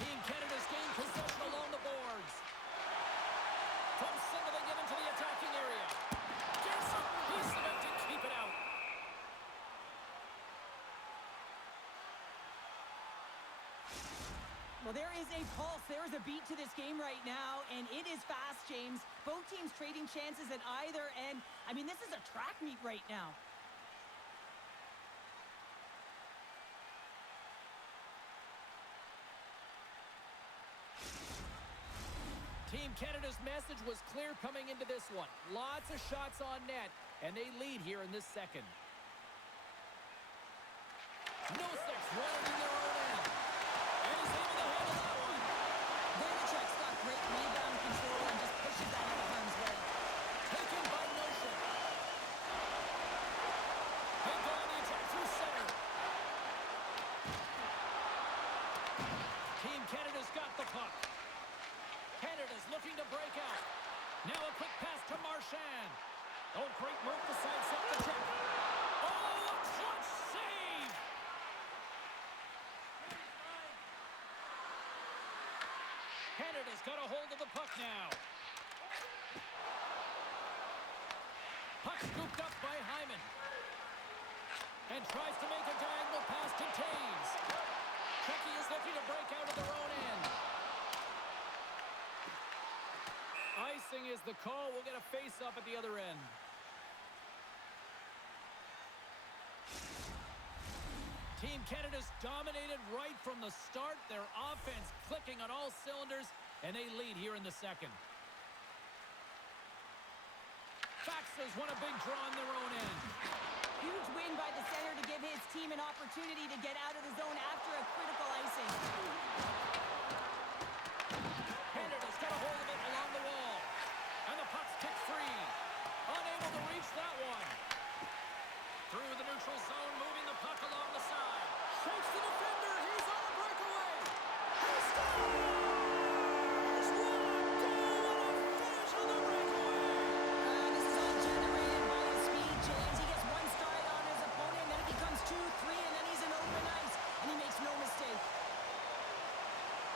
Team Canada's gained possession along the boards. From center, they get into the attacking area. Gets a piece of it to keep it out. Well, there is a pulse. There is a beat to this game right now, and it is fast, James. Both teams trading chances at either end. I mean, this is a track meet right now. Team Canada's message was clear coming into this one. Lots of shots on net, and they lead here in this second. Nosek's won it in their own end. And he's able to handle that one. Vanacek's got great rebound control and just pushes that out of harm's way. Taken by Nosek. They go on the attack through center. Team Canada's got the puck. Canada's looking to break out. Now a quick pass to Marchand. Oh, great move to sidestep the check. Oh, a clutch save! Canada's got a hold of the puck now. Puck scooped up by Hyman. And tries to make a diagonal pass to Taves. Czechia is looking to break out of their own end. Icing is the call. We'll get a face-up at the other end. Team Canada's dominated right from the start. Their offense clicking on all cylinders, and they lead here in the second. Faxas won a big draw in their own end. Huge win by the center to give his team an opportunity to get out of the zone after a critical icing. Canada's got a hold of it along the wall. And the puck's kicked free. Unable to reach that one. Through the neutral zone, moving the puck along the side. Shakes the defender. He's on a breakaway. He scores! What a goal and a finish on the breakaway! This is all generated by his speed, James. He gets one stride on his opponent, and then it becomes 2-3, and then he's in open ice, and he makes no mistake.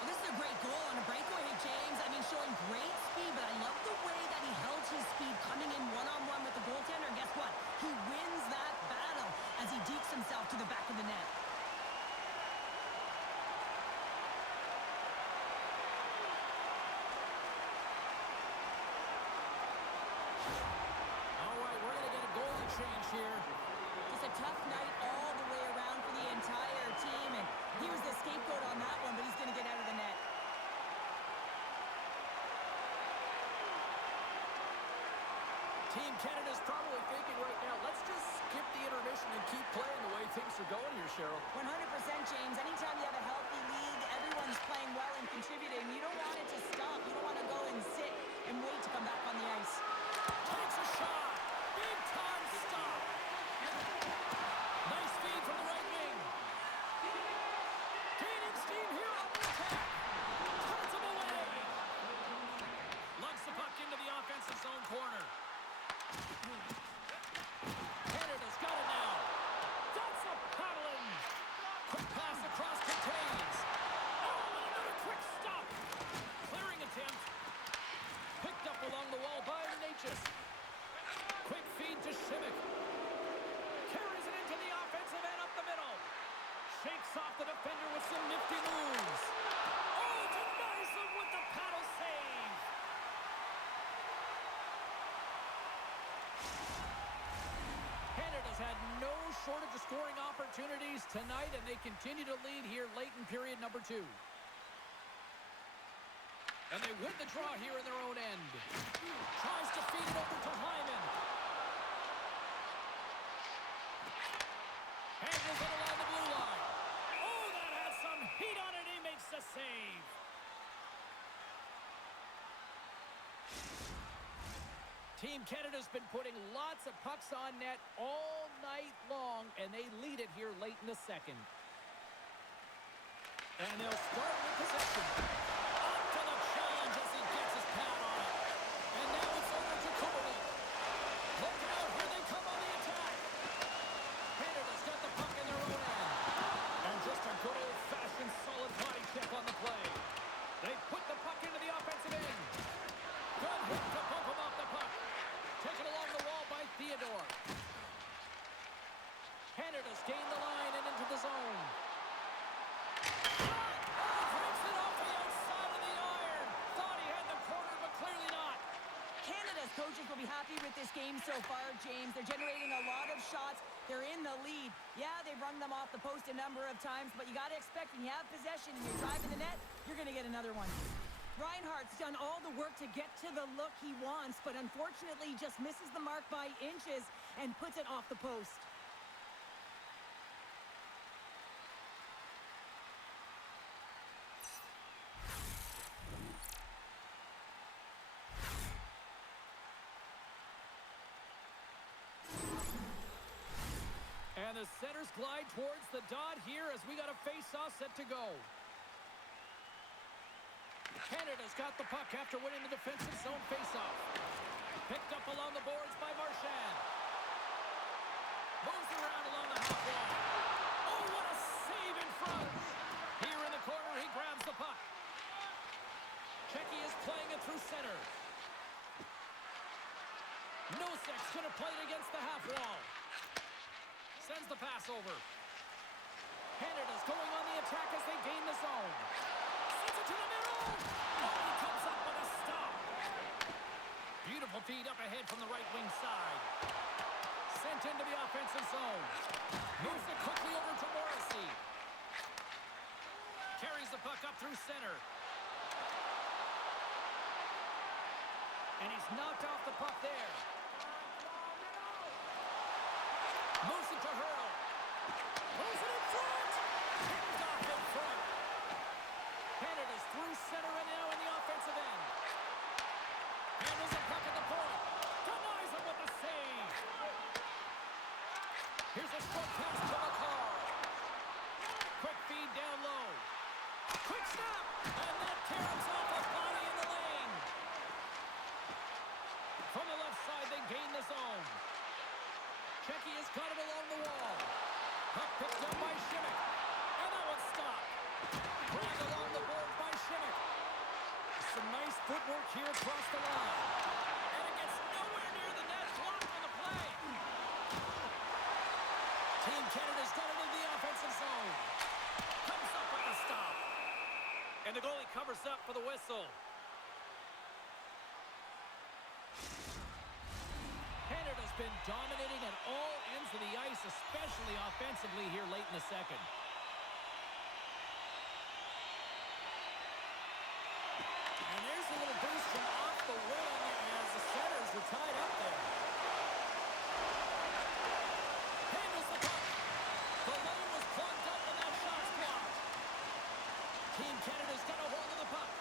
Well, this is a great goal on a breakaway, James. I mean, showing great speed, but I love the way that he held his speed coming in one-on-one with the goaltender. And guess what? He wins that battle as he dekes himself to the back of the net. All right, we're going to get a goalie change here. Just a tough night all the way around for the entire team, and he was the scapegoat on that one, but he's going to get out of the net. Team Canada's probably thinking right now, let's just skip the intermission and keep playing the way things are going here, Cheryl. 100%, James. Anytime you have a healthy league, everyone's playing well and contributing. You don't want it to stop. You don't want to go and sit and wait to come back on the ice. Takes a shot. Big time stop. Nice feed from the right wing. Gaining steam here on the attack. Turns him away. Lugs the puck into the offensive zone corner. Canada's got it now. That's a paddling. Quick pass across to Taves. Oh, and another quick stop. Clearing attempt. Picked up along the wall by Natchez. Quick feed to Shimmick. Carries it into the offensive end up the middle. Shakes off the defender with some nifty moves. Oh, denies him with the paddle save. Canada's had no shortage of scoring opportunities tonight, and they continue to lead here late in period number 2. And they win the draw here in their own end. Tries to feed it over to Hyman. Handles it along the blue line. Oh, that has some heat on it. He makes the save. Team Canada's been putting lots of pucks on net all night long, and they lead it here late in the second. And they'll start with the coaches will be happy with this game so far, James. They're generating a lot of shots. They're in the lead. Yeah, they've rung them off the post a number of times, but you got to expect when you have possession and you're driving the net, you're going to get another one. Reinhardt's done all the work to get to the look he wants, but unfortunately just misses the mark by inches and puts it off the post. And the centers glide towards the dot here as we got a face-off set to go. Canada's got the puck after winning the defensive zone face-off. Picked up along the boards by Marchand. Moves around along the half wall. Oh, what a save in front. Here in the corner, he grabs the puck. Czechia is playing it through center. Nosek's going to play it against the half wall. Sends the pass over. Canada's going on the attack as they gain the zone. Sends it to the middle. Oh, he comes up with a stop. Beautiful feed up ahead from the right wing side. Sent into the offensive zone. Moves it quickly over to Morrissey. Carries the puck up through center. And he's knocked off the puck there. Moves it to Hurl. Moves it in front. Picked off in front. Canada's through center and now in the offensive end. Handles the puck at the point. Denies him with the save. Here's a short pass to McCall. Quick feed down low. Quick stop. And that caroms off a body in the lane. From the left side, they gain the zone. Czechia's got it along the wall. Puck picked up by Šimik. And that one's stopped. Dragged along the board by Šimik. Some nice footwork here across the line. And it gets nowhere near the net. Blocked on the play. Team Canada's got it in the offensive zone. Comes up with a stop. And the goalie covers up for the whistle. Canada's been dominating at all ends of the ice, especially offensively here late in the second. And there's a little boost from off the wing as the centers were tied up there. Handles the puck. The lane was plugged up and that shot's blocked. Team Canada's got a hold of the puck.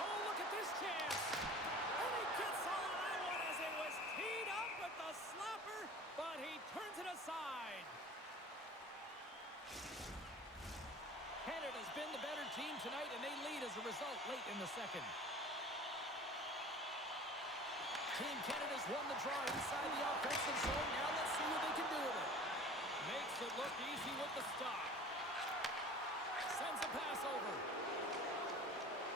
Oh, look at this chance. And he gets all that one as it was teed up with the slapper, but he turns it aside. Canada's been the better team tonight, and they lead as a result late in the second. Team Canada's won the draw inside the offensive zone. Now let's see what they can do with it. Makes it look easy with the stop. Sends a pass over.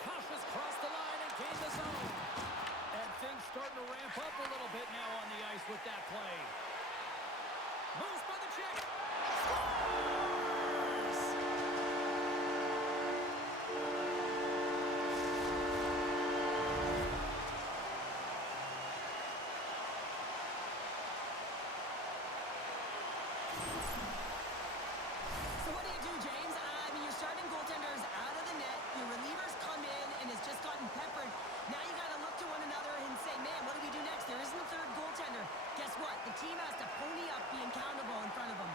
Kasha's crossed the line and gained the zone. And things starting to ramp up a little bit now on the ice with that play. Moves by the Czech. Scores! So what do you do, James? I mean, your starting goaltender's out of the net. Your relievers come in and has just gotten peppered. Now you got to look to one another and say, man, what do we do next? There isn't a third goaltender. Guess what? The team has to pony up being accountable in front of them.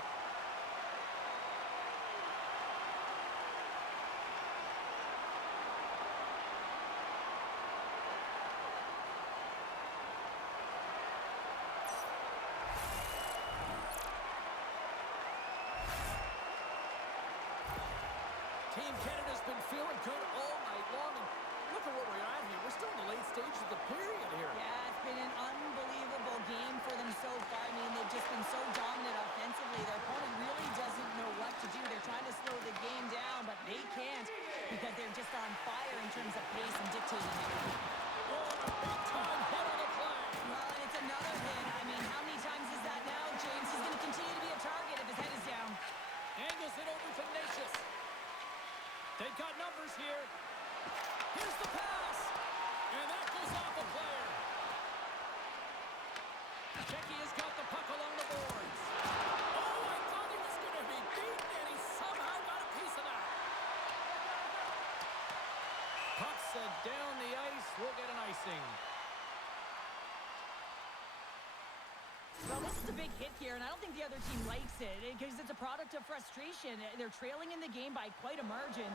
Team Canada's been feeling good all night long, and look at where we're at here. We're still in the late stages of the period here. Yeah, it's been an unbelievable game for them so far. I mean, they've just been so dominant offensively. Their opponent really doesn't know what to do. They're trying to slow the game down, but they can't because they're just on fire in terms of pace and dictating it. Oh, a big-time hit on the play. Well, and it's another hit. I mean, how many times is that now, James? He's going to continue to be a target if his head is down. Angles it over to Nashis. They've got numbers here. Here's the pass. And that goes off a player. Czechia's got the puck along the boards. Oh, I thought he was going to be beaten, and he somehow got a piece of that. Puck set down the ice. We'll get an icing. Well, this is a big hit here, and I don't think the other team likes it because it's a product of frustration. They're trailing in the game by quite a margin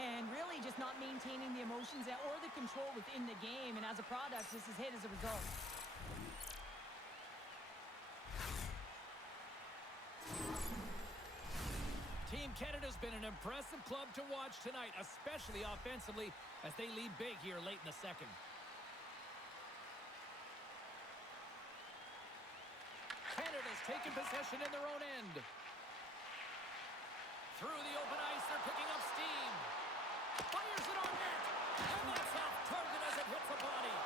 and really just not maintaining the emotions or the control within the game. And as a product, this is hit as a result. Team Canada's been an impressive club to watch tonight, especially offensively, as they lead big here late in the second. Canada's taking possession in their own end. Through the open ice, they're picking up steam. Fires it on net. And that's off target as it hits the body.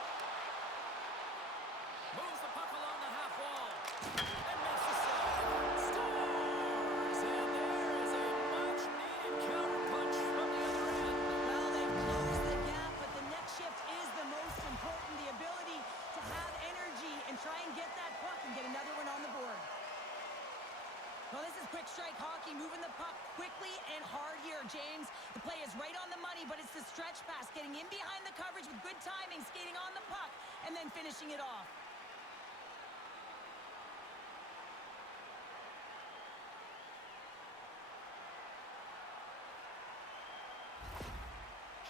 Moves the puck along the half wall. And makes the save. Scores! And there is a much-needed counterpunch from the other end. Well, they've closed the gap, but the next shift is the most important. The ability to have energy and try and get that puck and get another one on the board. Well, this is quick strike hockey, moving the puck quickly and hard here, James. The play is right on the money, but it's the stretch pass, getting in behind the coverage with good timing, skating on the puck, and then finishing it off.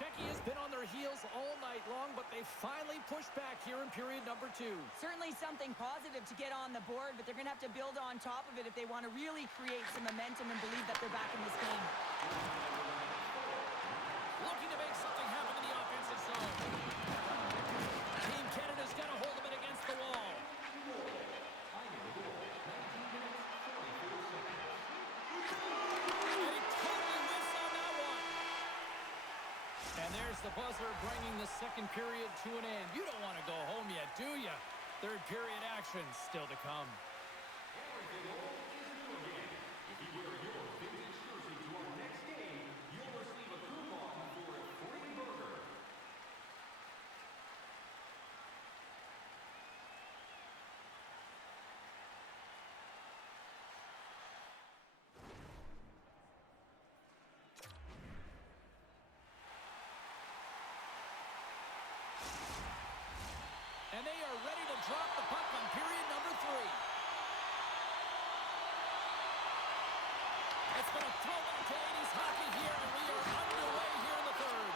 Czechia's been on their heels all night long, but they finally pushed back here in period number 2. Certainly something positive to get on the board, but they're going to have to build on top of it if they want to really create some momentum and believe that they're back in this game. Looking to make something happen in the offensive zone. Team Canada's got a hold of it against the wall. And he totally whiffs on that one. And there's the buzzer bringing the second period to an end. You don't want to go home yet, do you? Third period action still to come. Everything old is new again. If you wear your vintage jersey to our next game, you'll receive a coupon for a free burger. And they are ready to drop the puck on period number 3. It's been a throwback to 80s hockey here, and we are underway here in the third.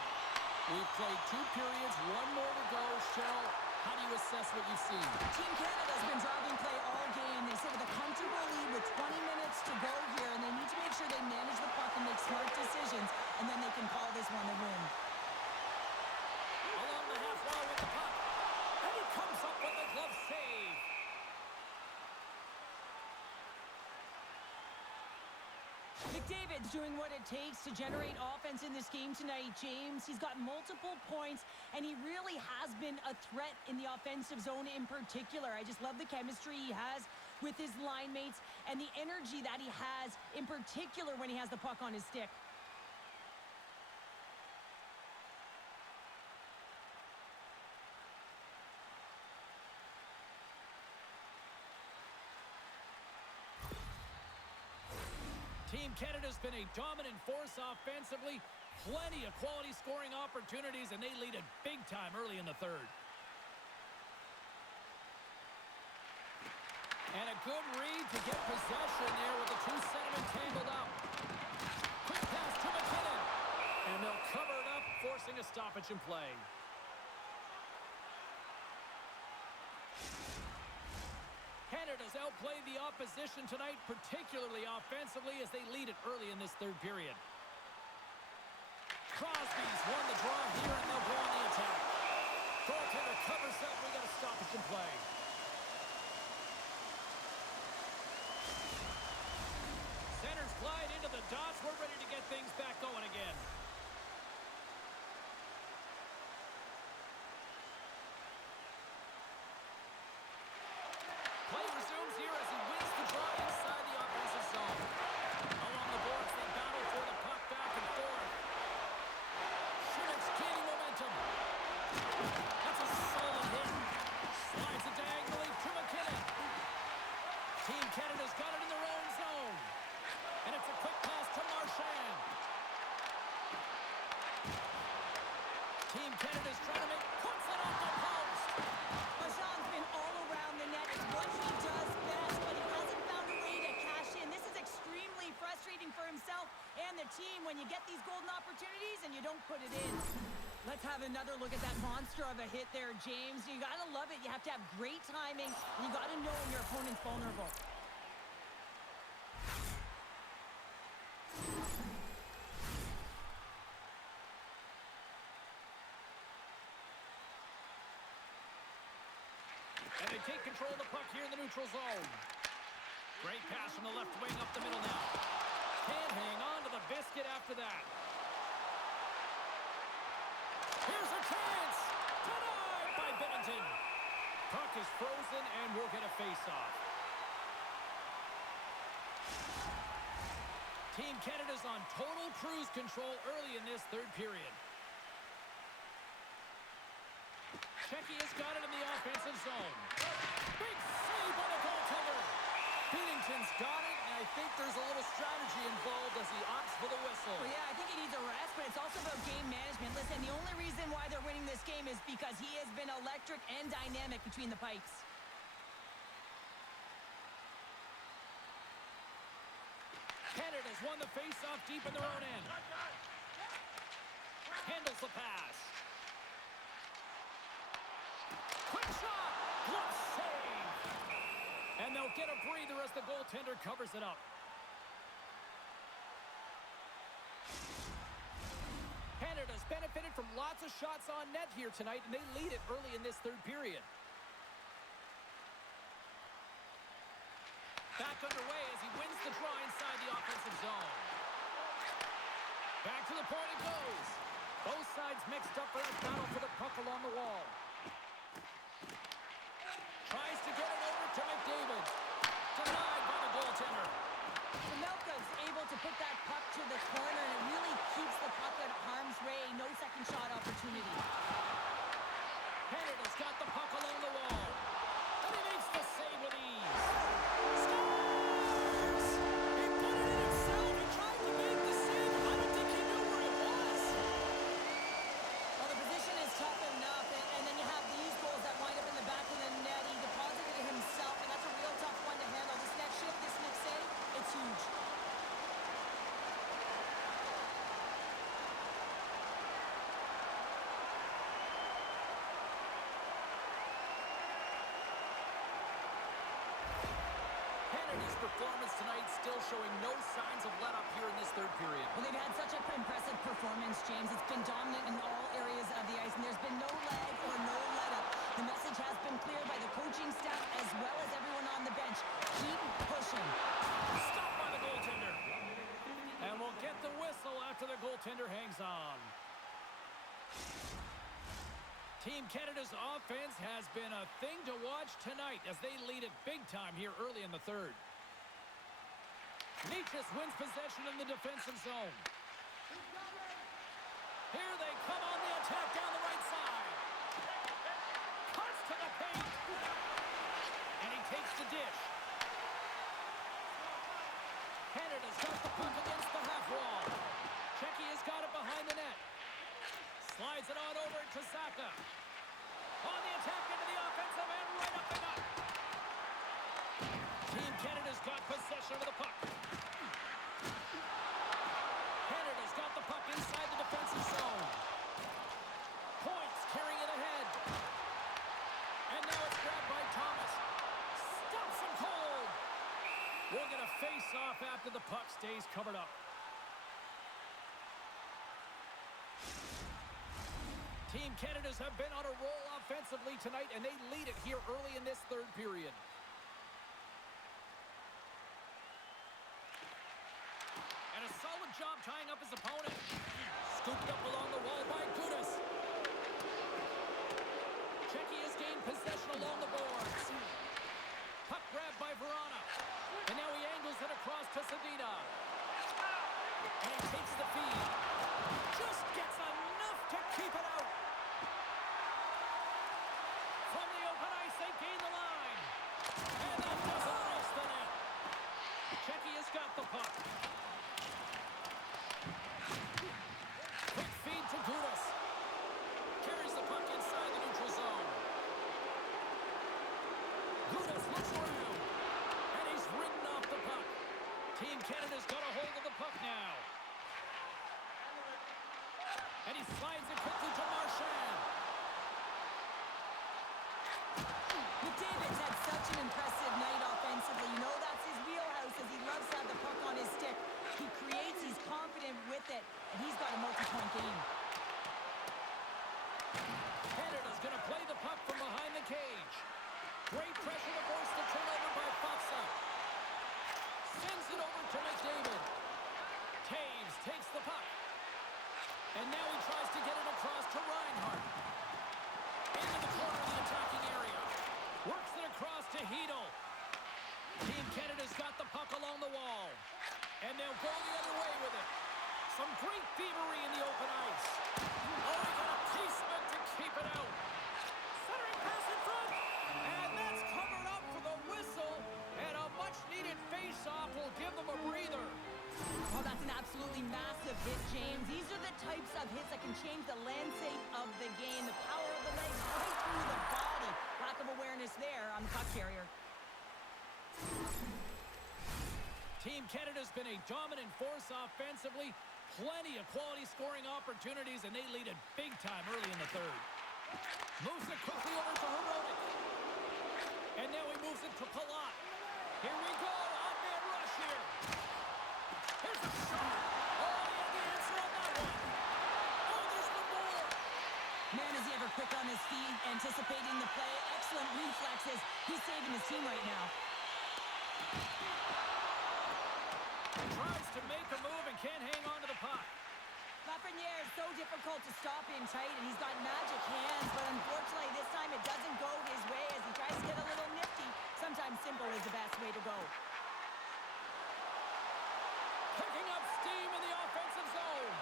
We've played 2 periods, 1 more to go. Cheryl, how do you assess what you've seen? Team Canada's been driving play all game. They sit with a comfortable lead with 20 minutes to go here, and they need to make sure they manage the puck and make smart decisions, and then they can call this one a win. Along the half wall with the puck. And he comes up with a glove save. McDavid's doing what it takes to generate offense in this game tonight, James. He's got multiple points, and he really has been a threat in the offensive zone in particular. I just love the chemistry he has with his line mates and the energy that he has in particular when he has the puck on his stick. Team Canada's been a dominant force offensively. Plenty of quality scoring opportunities, and they lead it big time early in the third. And a good read to get possession there with the 2 centermen tangled up. Quick pass to McKinnon. And they'll cover it up, forcing a stoppage in play. Canada's outplayed the opposition tonight, particularly offensively, as they lead it early in this third period. Crosby's won the draw here, and they'll go on the attack. Goaltender covers up. We got a stoppage in play. Centers glide into the dots. We're ready to get things back going again. Play resumes here as he wins the draw inside the offensive zone. Along the boards, they battle for the puck back and forth. Schmitt's gaining momentum. That's a solid hit. Slides it diagonally to McKinnon. Canada's trying to make, puts it off the post. Marchand's been all around the net. It's what he does best, but he hasn't found a way to cash in. This is extremely frustrating for himself and the team when you get these golden opportunities and you don't put it in. Let's have another look at that monster of a hit there, James. You gotta love it. You have to have great timing, and you gotta know when your opponent's vulnerable. And they take control of the puck here in the neutral zone. Great pass from the left wing up the middle now. Can't hang on to the biscuit after that. Here's a chance! Denied by Bennington. Puck is frozen and we'll get a face-off. Team Canada's on total cruise control early in this third period. Czechia's got it in the offensive zone. Big save by the goaltender. Binnington's got it, and I think there's a little strategy involved as he opts for the whistle. Well, yeah, I think he needs a rest, but it's also about game management. Listen, the only reason why they're winning this game is because he has been electric and dynamic between the pipes. Canada's won the face-off deep in their own end. Handles the pass. Quick shot! Glove save! And they'll get a breather as the goaltender covers it up. Canada's benefited from lots of shots on net here tonight, and they lead it early in this third period. Back underway as he wins the draw inside the offensive zone. Back to the point it goes. Both sides mixed up for a battle for the puck along the wall. Tries to get it over to McDavid. Denied by the goaltender. Melka's able to put that puck to the corner, and it really keeps the puck out of harm's way. No second shot opportunity. Canada's got the puck along the wall. And he makes the save with ease. He put it in himself. He tried to make the save. I don't think he knew where it was. Well, the position is tough enough, and then you have these goals that wind up in the back of the net. He deposited it himself, and that's a real tough one to handle. This net shift, this mix save, it's huge. Canada's performance tonight still showing no signs of let-up here in this third period. Well, they've had such an impressive performance, James. It's been dominant in all areas of the ice, and there's been no lag or no let-up. The message has been clear by the coaching staff as well as everyone on the bench. Keep pushing. Stopped by the goaltender. And we'll get the whistle after the goaltender hangs on. Team Canada's offense has been a thing to watch tonight as they lead it big time here early in the third. Nietzsche wins possession in the defensive zone. Here they come on the attack down the right side. Cuts to the paint. And he takes the dish. Canada's got the puck against the half wall. Czechia's got it behind the net. Slides it on over to Saka. On the attack into the offensive end, right up the gut. Team Canada's got possession of the puck. Canada's got the puck inside the defensive zone. Points carrying it ahead. And now it's grabbed by Thomas. Stops him cold. We'll get a face-off after the puck stays covered up. Team Canada's have been on a roll offensively tonight, and they lead it here early in this third period. And a solid job tying up his opponent. Scooped up along the wall by Gudas. Czechia's gained possession along the boards. Puck grabbed by Verona. And now he angles it across to Sedina. And he takes the feed. Just gets enough to keep it out. From the open ice, they gain the line. And he slides it quickly to Marchand. McDavid's had such an impressive night offensively. You know that's his wheelhouse as he loves to have the puck on his stick. He creates, he's confident with it, and he's got a multi-point game. Canada's going to play the puck from behind the cage. Great pressure to force the turnover by Faksa. Sends it over to McDavid. Taves takes the puck. And now he tries to get it across to Reinhart. Into the corner of the attacking area. Works it across to Hedl. Team Canada's got the puck along the wall. And they'll go the other way with it. Some great thievery in the open ice. Oh, he got a piece of it to keep it out. Centering pass in front. And that's covered up for the whistle. And a much-needed face-off will give them a breather. Oh, that's an absolutely massive hit, James. These are the types of hits that can change the landscape of the game. The power of the legs right through the body. Lack of awareness there on the puck carrier. Team Canada's been a dominant force offensively. Plenty of quality scoring opportunities, and they lead it big time early in the third. Moves it quickly over to Hronek. And now he moves it to Palat. Here we go. On-man rush here. Here's a shot. Oh, he had the answer on that one. Oh, there's one more. Man, is he ever quick on his feet, anticipating the play. Excellent reflexes. He's saving his team right now. Tries to make a move and can't hang on to the puck. Lafreniere is so difficult to stop in tight, and he's got magic hands, but unfortunately this time it doesn't go his way as he tries to get a little nifty. Sometimes simple is the best way to go. Picking up steam in the offensive zone.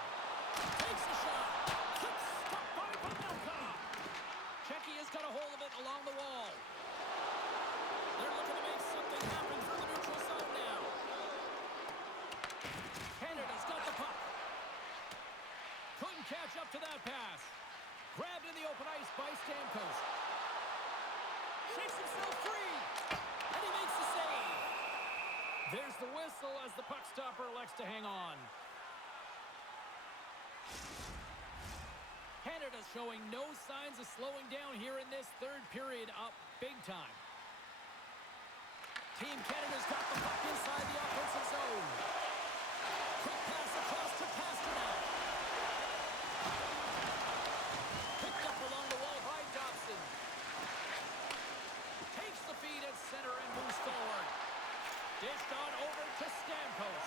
Takes the shot. Quick stop by Pavelka. Czechia's got a hold of it along the wall. They're looking to make something happen through the neutral zone now. Canada's got the puck. Couldn't catch up to that pass. Grabbed in the open ice by Stamkos. Shakes himself free. And he makes the save. There's the whistle as the puck stopper elects to hang on. Canada's showing no signs of slowing down here in this third period, up big time. Team Canada's got the puck inside the offensive zone. Quick pass across to Pasternak. Picked up along the wall by Dobson. Takes the feed at center and moves forward. Dished on over to Stamkos.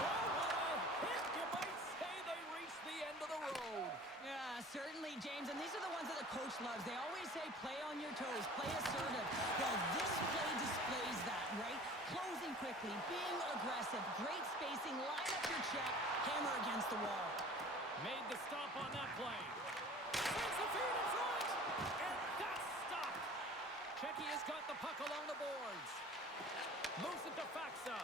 Oh, what a hit! You might say they reached the end of the road. Yeah, certainly, James, and these are the ones that the coach loves. They always say play on your toes, play assertive. Well, this play displays that, right? Closing quickly, being aggressive, great spacing, line up your check, hammer against the wall. Made the stop on that play. Sends the feed in front, and that's stopped. Czechia's got the puck along the boards. Moves it to Faksa.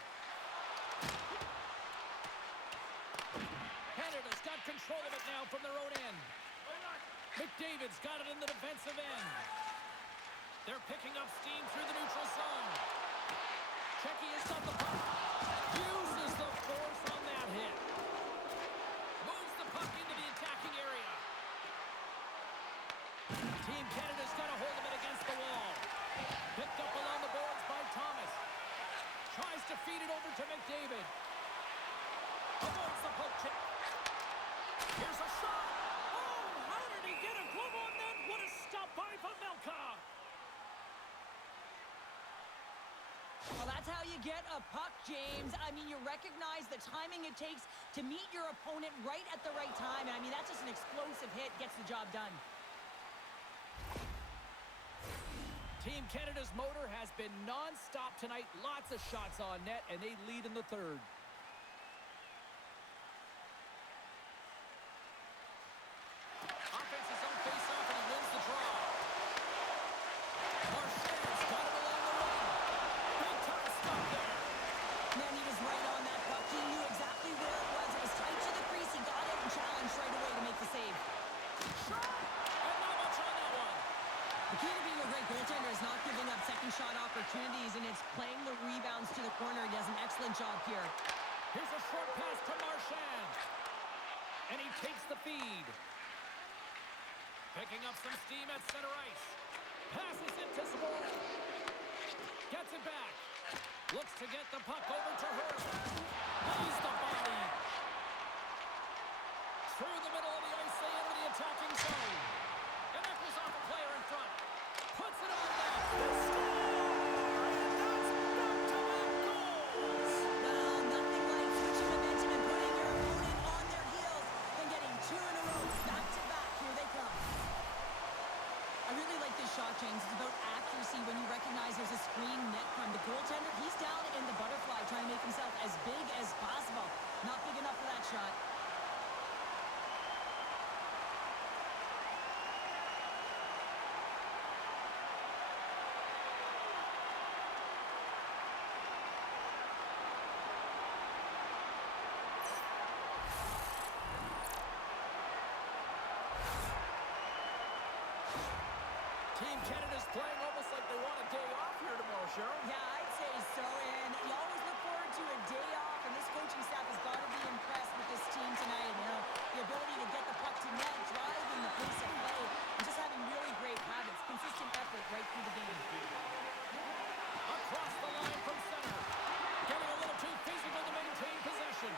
Canada's got control of it now from their own end. McDavid's got it in the defensive end. They're picking up steam through the neutral zone. Czechia's got the puck. Uses the force on that hit. Moves the puck into the attacking area. Team Canada's got a hold of it against the wall. Picked up along the boards by Thomas. Tries to feed it over to McDavid. Avoids the poke check. Here's a shot. Oh, how did he get a glove on that? What a stop by Pavelka. Well, that's how you get a puck, James. I mean, you recognize the timing it takes to meet your opponent right at the right time. And I mean, that's just an explosive hit, gets the job done. Team Canada's motor has been non-stop tonight. Lots of shots on net, and they lead in the third. Offense is on face-off, and he wins the draw. Marchand's got it along the wing. Big time stop there. Man, he was right on that puck. He knew exactly where it was. It was tight to the crease. He got it and challenged right away to make the save. Shot! And not much on that one. The key to being a great goaltender is not giving up second shot opportunities, and it's playing the rebounds to the corner. He does an excellent job here. Here's a short pass to Marchand. And he takes the feed. Picking up some steam at center ice. Passes it to Zboril. Gets it back. Looks to get the puck over to her. Lays the body. Through the middle of the ice, they enter the attacking zone. And that goes off a player in front. Puts it on net. The score! And that's back-to-back goals! Well, nothing like switching momentum and putting your opponent on their heels and getting two in a row. Back-to-back. Here they come. I really like this shot, James. It's about accuracy when you recognize there's a screen net from the goaltender. He's down in the butterfly trying to make himself as big as possible. Not big enough for that shot. Team Canada's playing almost like they want a day off here tomorrow, Cheryl. Yeah, I'd say so, and you always look forward to a day off, and this coaching staff has got to be impressed with this team tonight. You know, the ability to get the puck to net, driving the pace of play, and just having really great habits, consistent effort right through the game. Across the line from center. Getting a little too physical to maintain possession.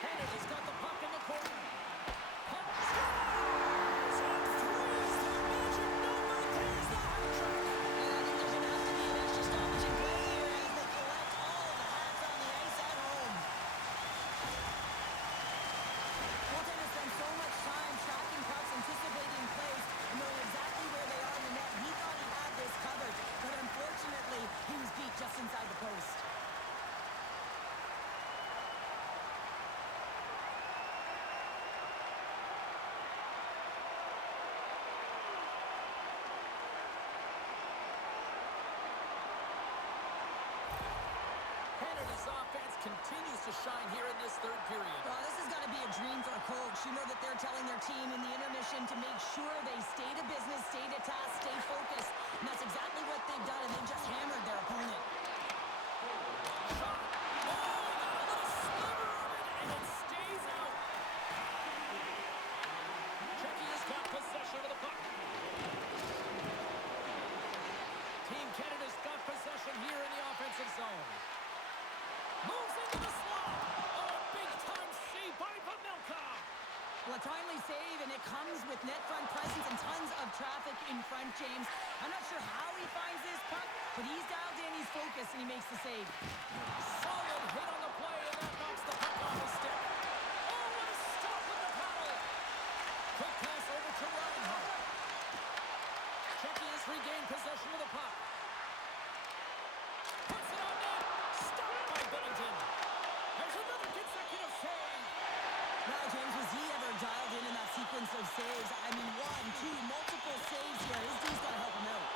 Canada's got the puck in the corner. Puck scores! And threes the magic number. There's the hat trick. And I think there's going to have to be an extra stoppage in play here as they collect all of the hats on the ice at home. Goaltender spent so much time tracking pucks, anticipating plays, and knowing exactly where they are in the net. He thought he had this covered, but unfortunately, he was beat just inside the post. Canada's offense continues to shine here in this third period. Well, this is going to be a dream for a coach. You know that they're telling their team in the intermission to make sure they stay to business, stay to task, stay focused. And that's exactly what they've done, and they've just hammered their opponent. Shot. Oh, got a little sliver of it, and it stays out. Czechia's got possession of the puck. Team Canada's got possession here in the offensive zone. Moves into the slot. Oh, big-time save by Pavelka. Well, a timely save, and it comes with net front presence and tons of traffic in front, James. I'm not sure how he finds this puck, but he's dialed in, he's focused, and he makes the save. Solid hit on the play, and that knocks the puck off his stick. Oh, what a stop with the paddle. Quick pass over to Reinhardt. Czechia's regained possession of the puck. Puts it on net. Stopped by Bennington. There's another consecutive save. Now, James, was he ever dialed in that sequence of saves? I mean, one, two, multiple saves here. His team's got to help him out.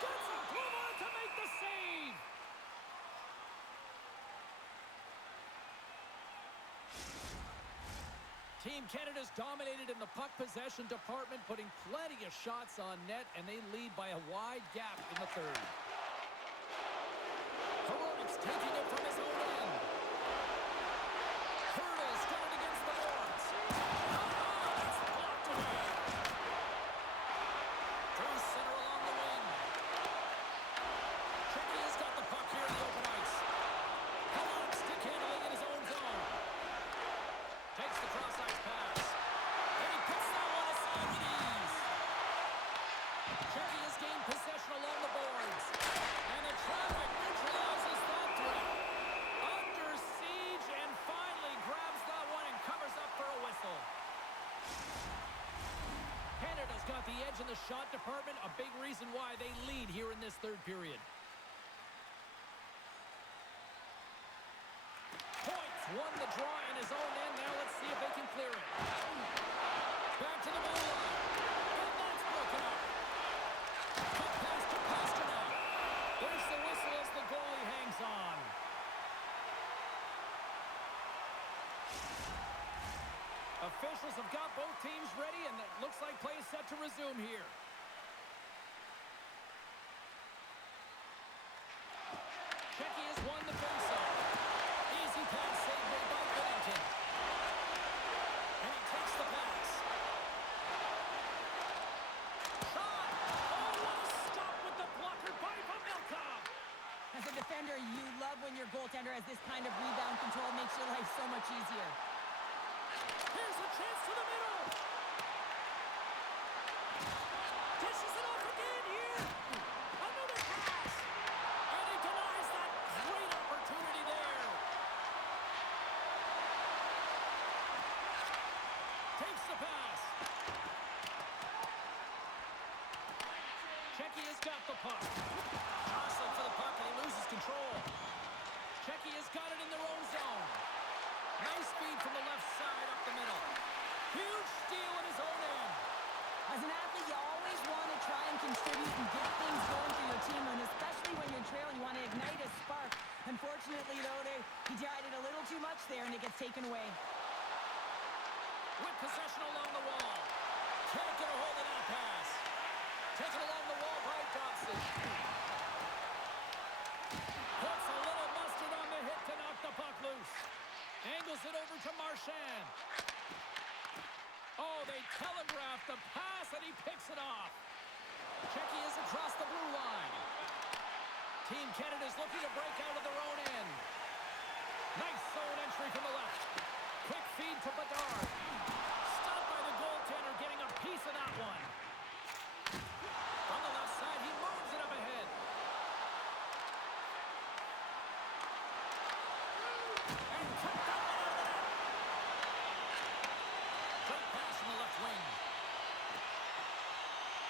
Gets a glove on to make the save. Team Canada's dominated in the puck possession department, putting plenty of shots on net, and they lead by a wide gap in the third. Heroic's taking it from his own end. Hurdles got it against the boards. It's blocked away. Through center along the wing. Czechia's got the puck here in the open ice. Heroic stick handling in his own zone. Takes the cross-ice pass. And he puts that one aside with ease. Czechia's gained possession along the boards. And the traffic neutralizes that threat. Under siege and finally grabs that one and covers up for a whistle. Canada's got the edge in the shot department, a big reason why they lead here in this third period. Points won the draw in his own end. Now let's see if they can clear it. Back to the blue line. And that's broken up. Puck pass to Pasternak. There's the whistle as the goalie hangs on. Officials have got both teams ready, and it looks like play is set to resume here. Czechia's won the faceoff. Easy pass saved by Bennington. goaltender, as this kind of rebound control makes your life so much easier. Here's a chance to the middle. Dishes it off again here. Another pass. And he denies that great opportunity there. Takes the pass. Czechia's got the puck. Jostling for the puck, and he loses control. Czechia's got it in their own zone. Nice feed from the left side up the middle. Huge steal at his own end. As an athlete, you always want to try and contribute and get things going for your team, and especially when you're trailing, you want to ignite a spark. Unfortunately, though, he tried it a little too much there, and it gets taken away. With possession along the wall. Can't get a hold of that pass. Taken along the wall by Dobson. Puts a little mustard on the hit to knock the puck loose. Angles it over to Marchand. Oh, they telegraphed the pass, and he picks it off. Czechia's across the blue line. Team Canada's looking to break out of their own end. Nice zone entry from the left. Quick feed to Bedard. Stopped by the goaltender, getting a piece of that one. On the left side, he moves it up ahead. And kept that one out of the net. Great pass from the left wing.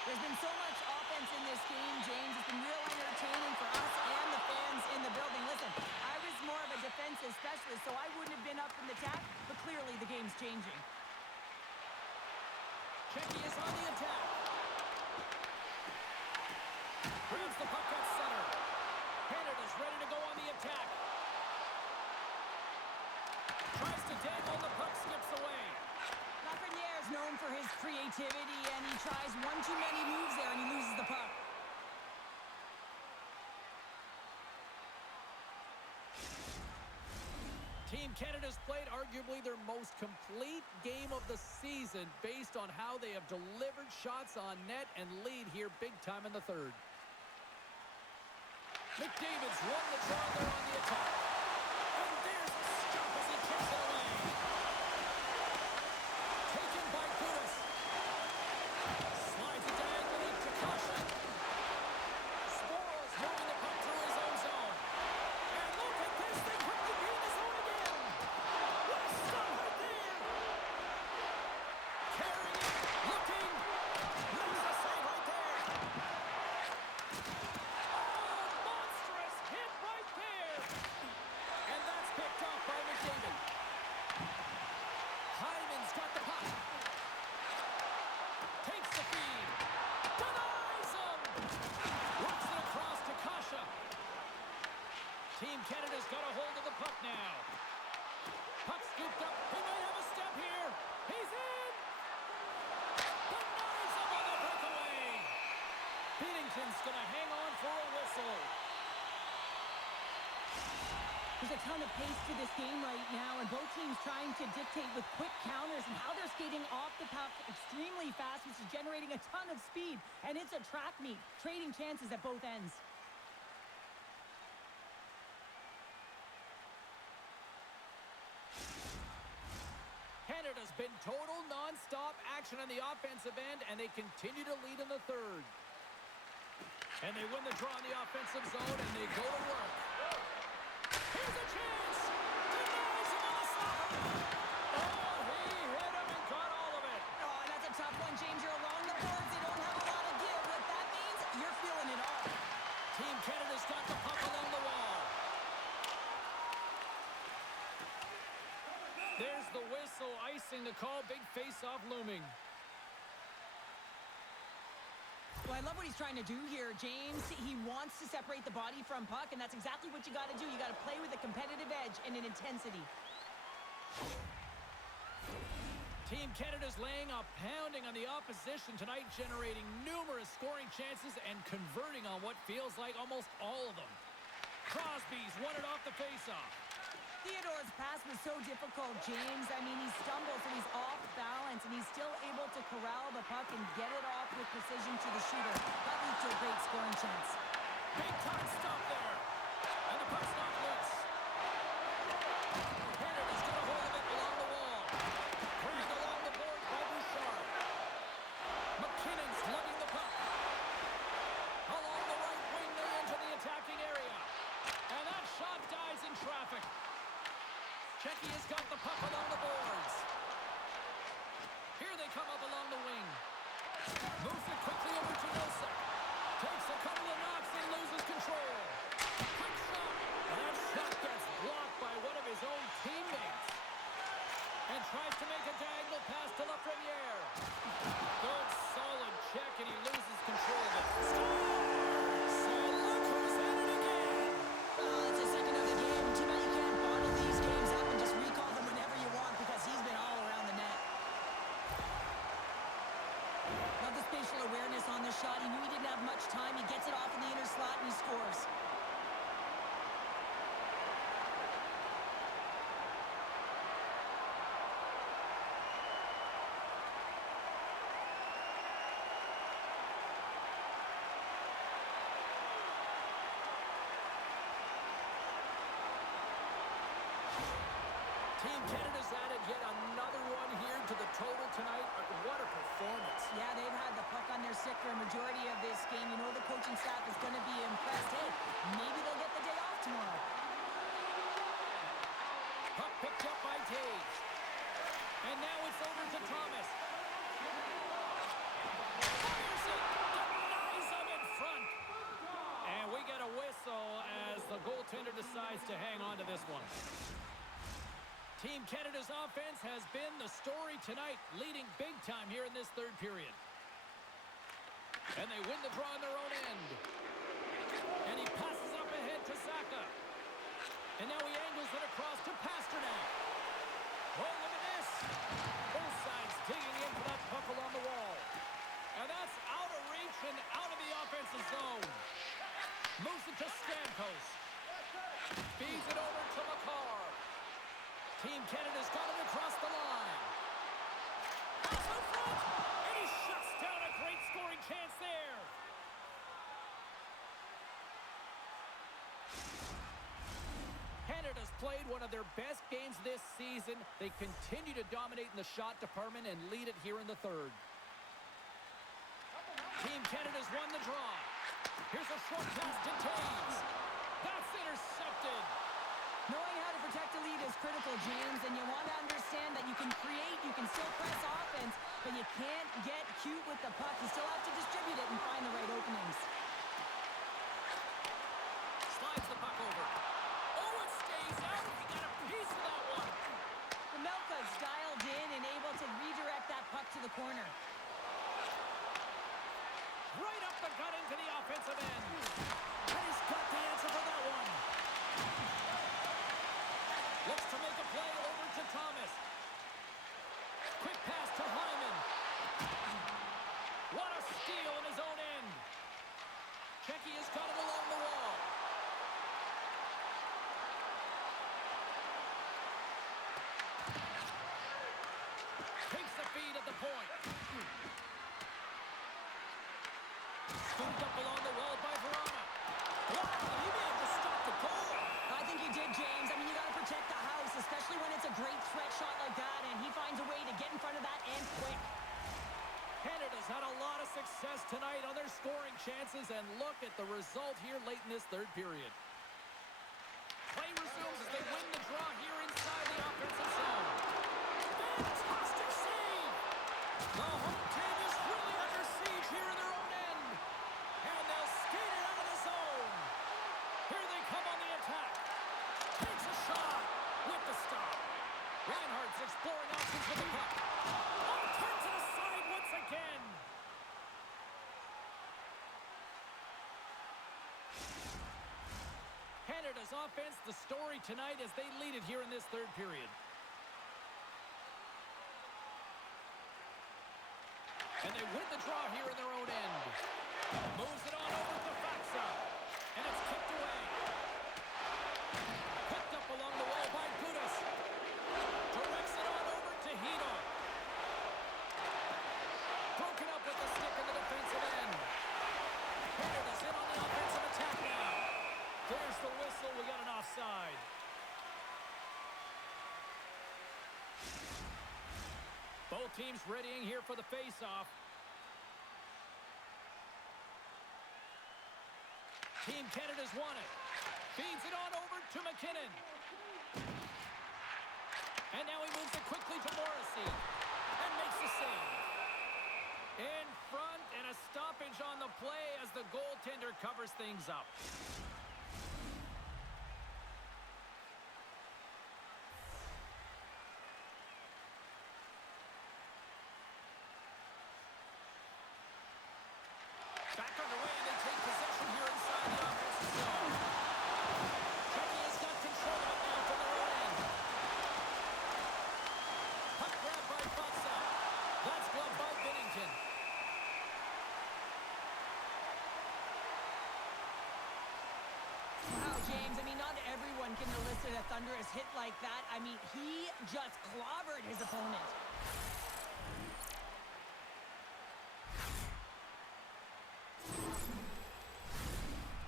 There's been so much offense in this game, James. It's been real entertaining for us and the fans in the building. Listen, I was more of a defensive specialist, so I wouldn't have been up from the tap, but clearly the game's changing. Czechia is on the attack. Grabs the puck at center. Canada's ready to go on the attack. Tries to dangle, the puck skips away. Lafreniere is known for his creativity, and he tries one too many moves there, and he loses the puck. Team Canada's played arguably their most complete game of the season based on how they have delivered shots on net and lead here big time in the third. McDavid's won the draw there on the attack. And there's a stop as he kicks it away. Taken by Kudus. Slides it diagonally to Kasha. Sporos moving the puck through his own zone. And look at this, they quickly gain the zone again. What a stop right there. Carrying it, looking. Makes a save right there. Monstrous hit right there. And that's picked off by McDavid. Hyman's got the puck. Takes the feed. Denies him. Works it across to Kasha. Team Canada's got a hold of the puck now. Puck scooped up. He might have a step here. He's in. Denies him on the breakaway. Binnington's going to hang on for a whistle. There's a ton of pace to this game right now, and both teams trying to dictate with quick counters and how they're skating off the puck extremely fast, which is generating a ton of speed. And it's a track meet, trading chances at both ends. Canada's been total non-stop action on the offensive end, and they continue to lead in the third. And they win the draw in the offensive zone, and they go to work. Here's a chance! Denies him on the stop! Oh, he hit him and got all of it! Oh, and that's a tough one, James. You're along the boards. They don't have a lot of give. What that means, you're feeling it all. Team Canada's got the puck along the wall. There's the whistle, icing the call. Big face-off looming. Well, I love what he's trying to do here, James. He wants to separate the body from puck, and that's exactly what you got to do. You got to play with a competitive edge and an intensity. Team Canada's laying a pounding on the opposition tonight, generating numerous scoring chances and converting on what feels like almost all of them. Crosby's won it off the faceoff. Theodore's pass was so difficult, James. I mean, he stumbles and he's off balance, and he's still able to corral the puck and get it off with precision to the shooter. That leads to a great scoring chance. Big time stop there. And the puck's not loose. on the shot. He knew he didn't have much time. He gets it off in the inner slot, and he scores. Team Canada's added yet another one here to the total tonight. What a performance. Yeah, they've had the puck on their stick for a majority of this game. You know the coaching staff is going to be impressed. Hey, maybe they'll get the day off tomorrow. Puck picked up by Tage. And now it's over to Thomas. Fires it. Denies him in front. And we get a whistle as the goaltender decides to hang on to this one. Team Canada's offense has been the story tonight, leading big time here in this third period. And they win the draw on their own end. And he passes it up ahead to Saka. And now he angles it across to Pasternak. Oh, look at this. Both sides digging in for that puck along the wall. And that's out of reach and out of the offensive zone. Moves it to Stamkos. Feeds it over to Makar. Team Canada's got it across the line. Pass in front, and he shuts down a great scoring chance there. Canada's played one of their best games this season. They continue to dominate in the shot department and lead it here in the third. Team Canada's won the draw. Here's a short pass to Taves. That's intercepted. Knowing how to protect a lead is critical, James, and you want to understand that you can create, you can still press offense, but you can't get cute with the puck. You still have to distribute it and find the right openings. Slides the puck over. Oh, it stays out. He got a piece of that one. Melka's dialed in and able to redirect that puck to the corner. Right up the gut into the offensive end. And he's got the answer for that one. Looks to make a play over to Thomas. Quick pass to Hyman. What a steal in his own end. Czechia's got it along the wall. Takes the feed at the point. Scooped up along the wall by Verona. Wow, he may have just stopped the goal. I think he did, James. I mean, you got to protect the house, especially when it's a great threat shot like that, and he finds a way to get in front of that and quick. Canada's had a lot of success tonight on their scoring chances, and look at the result here late in this third period. Play resumes as they win the draw here inside the offensive zone. Fantastic save! The home team is really under siege here in their own end, and they'll skate it out of the zone. Here they come on the attack. Takes a shot with the stop. Reinhardt's exploring options with the puck. Oh, turns it aside once again. Canada's offense, the story tonight as they lead it here in this third period. And they win the draw here in their own end. Moves it on over to Faksa. And it's kicked away. Picked up along the wall by Gudas. Directs it on over to Hito. Broken up with the stick in the defensive end. Canada's in on the offensive attack now. There's the whistle. We got an offside. Both teams readying here for the face-off. Team Canada's won it. Feeds it on over to McKinnon. And now he moves it quickly to Morrissey. And makes the save. In front, and a stoppage on the play as the goaltender covers things up. Back underway, and they take possession here inside the offensive zone. Czechia's got control of it now from their own end. Puck grabbed by Faksa. That's gloved by Binnington. Duncan to listen a thunderous hit like that. I mean, he just clobbered his opponent.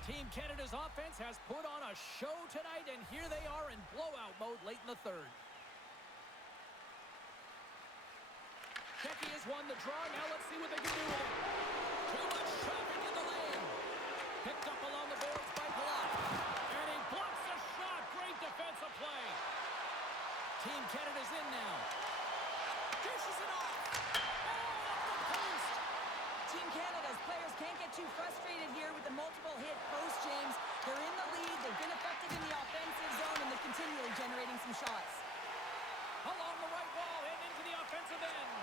Team Canada's offense has put on a show tonight, and here they are in blowout mode late in the third. Czechia has won the draw. Now let's see what they can do with it. Too much traffic in the lane. Picked up along the boards by Palat. And he blocks the shot. Great defensive play. Team Canada's in now. Dishes it off. Oh, off the post. Team Canada's players can't get too frustrated here with the multiple hit post, James. They're in the lead. They've been effective in the offensive zone, and they're continually generating some shots. Along the right wall and into the offensive end.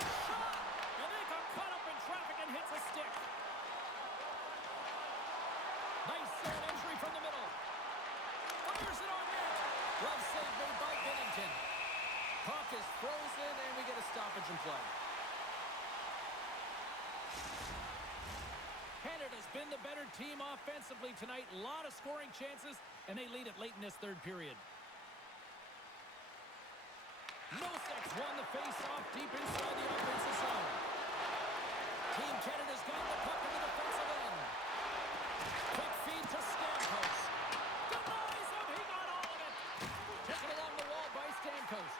Shot! And they got caught up in traffic and hits a stick. Nice zone entry from the middle. Fires it on net. Glove save made by Binnington. Puck is frozen, and we get a stoppage in play. Canada's been the better team offensively tonight. A lot of scoring chances, and they lead it late in this third period. Nosek's won the face-off deep inside the offensive zone. Team Canada's got the puck in the defensive end. Quick feed to Stamkos. Denies him. He got all of it. Taken along the wall by Stamkos.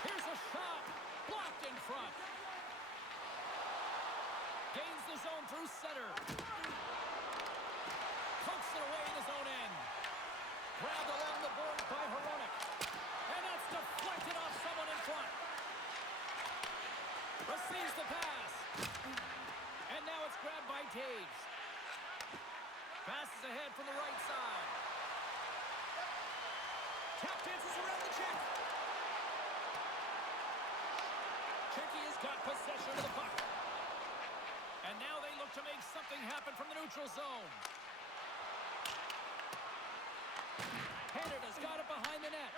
Here's a shot. Blocked in front. Gains the zone through center. Pokes it away in his own end. Grabbed along the boards by Hronek. And that's deflected off someone in front. Receives the pass. And now it's grabbed by Taves. Passes ahead from the right side. Tap dances around the Czech. Czechia's got possession of the puck. And now they look to make something happen from the neutral zone. Canada's got it behind the net.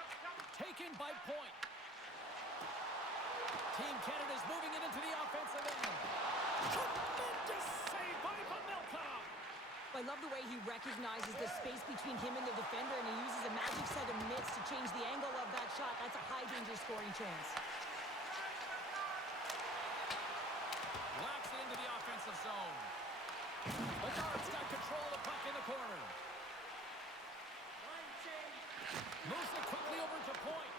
Taken by Point. Team Canada's moving it into the offensive end. Tremendous save by Pavelka. I love the way he recognizes the space between him and the defender, and he uses a magic set of mitts to change the angle of that shot. That's a high-danger scoring chance. Locks it into the offensive zone. Bedard's got control of the puck in the corner. Moves it quickly over to Point.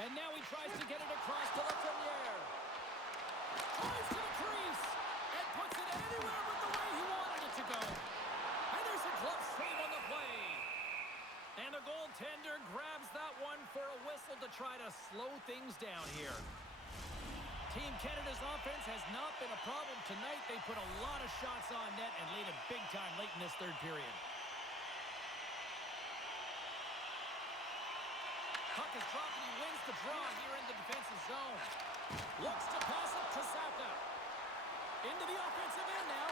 And now he tries to get it across to Lafreniere. Tries to the crease. And puts it anywhere but the way he wanted it to go. And there's a glove save on the play. And the goaltender grabs that one for a whistle to try to slow things down here. Team Canada's offense has not been a problem tonight. They put a lot of shots on net and lead it big time late in this third period. Puck is dropped and he wins the draw here in the defensive zone. Looks to pass it to Saka. Into the offensive end now.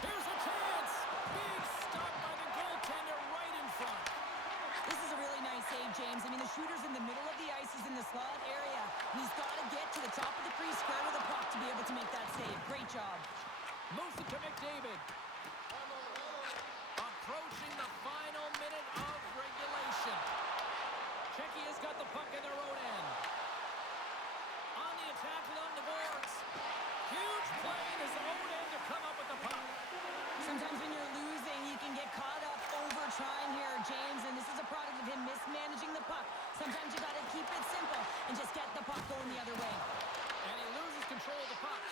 Here's a chance. Big stop by the goaltender right in front. This is a really nice save, James. I mean, the shooter's in the middle of the ice. He's in the slot area. And he's got to get to the top of the crease square with the puck to be able to make that save. Great job. Moves it to McDavid. Approaching the final minute of regulation. Czechia's got the puck in their own end. On the attack along the boards. Huge play in his own end to come up with the puck. Sometimes when you're losing, you can get caught up over trying here, James, and this is a product of him mismanaging the puck. Sometimes you got to keep it simple and just get the puck going the other way. And he loses control of the puck.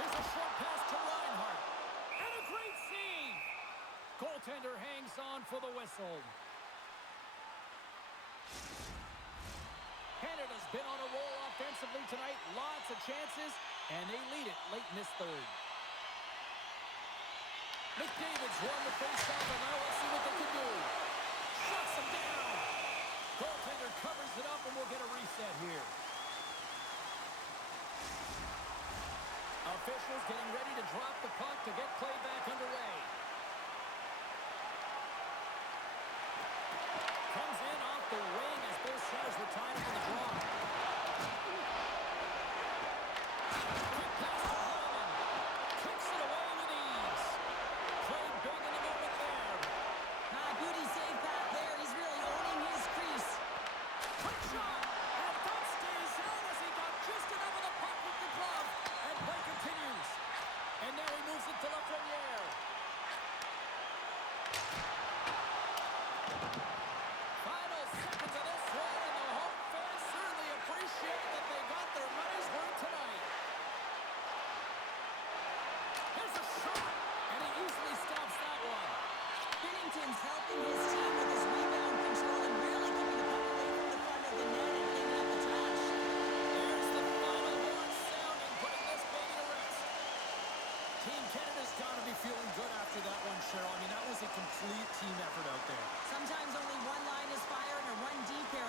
Here's a short pass to Reinhart. And a great save. Goaltender hangs on for the whistle. Canada's been on a roll offensively tonight. Lots of chances, and they lead it late in this third. McDavid's won the faceoff, and now let's see what they can do. Shuts him down. Goaltender covers it up, and we'll get a reset here. Officials getting ready to drop the puck to get play back underway. Comes in off the wing as both centers were tied for the draw. Quick pass to Holman. Kicks it away with ease. Play feeling good after that one, Cheryl. I mean, that was a complete team effort out there. Sometimes only one line is firing or one deep here.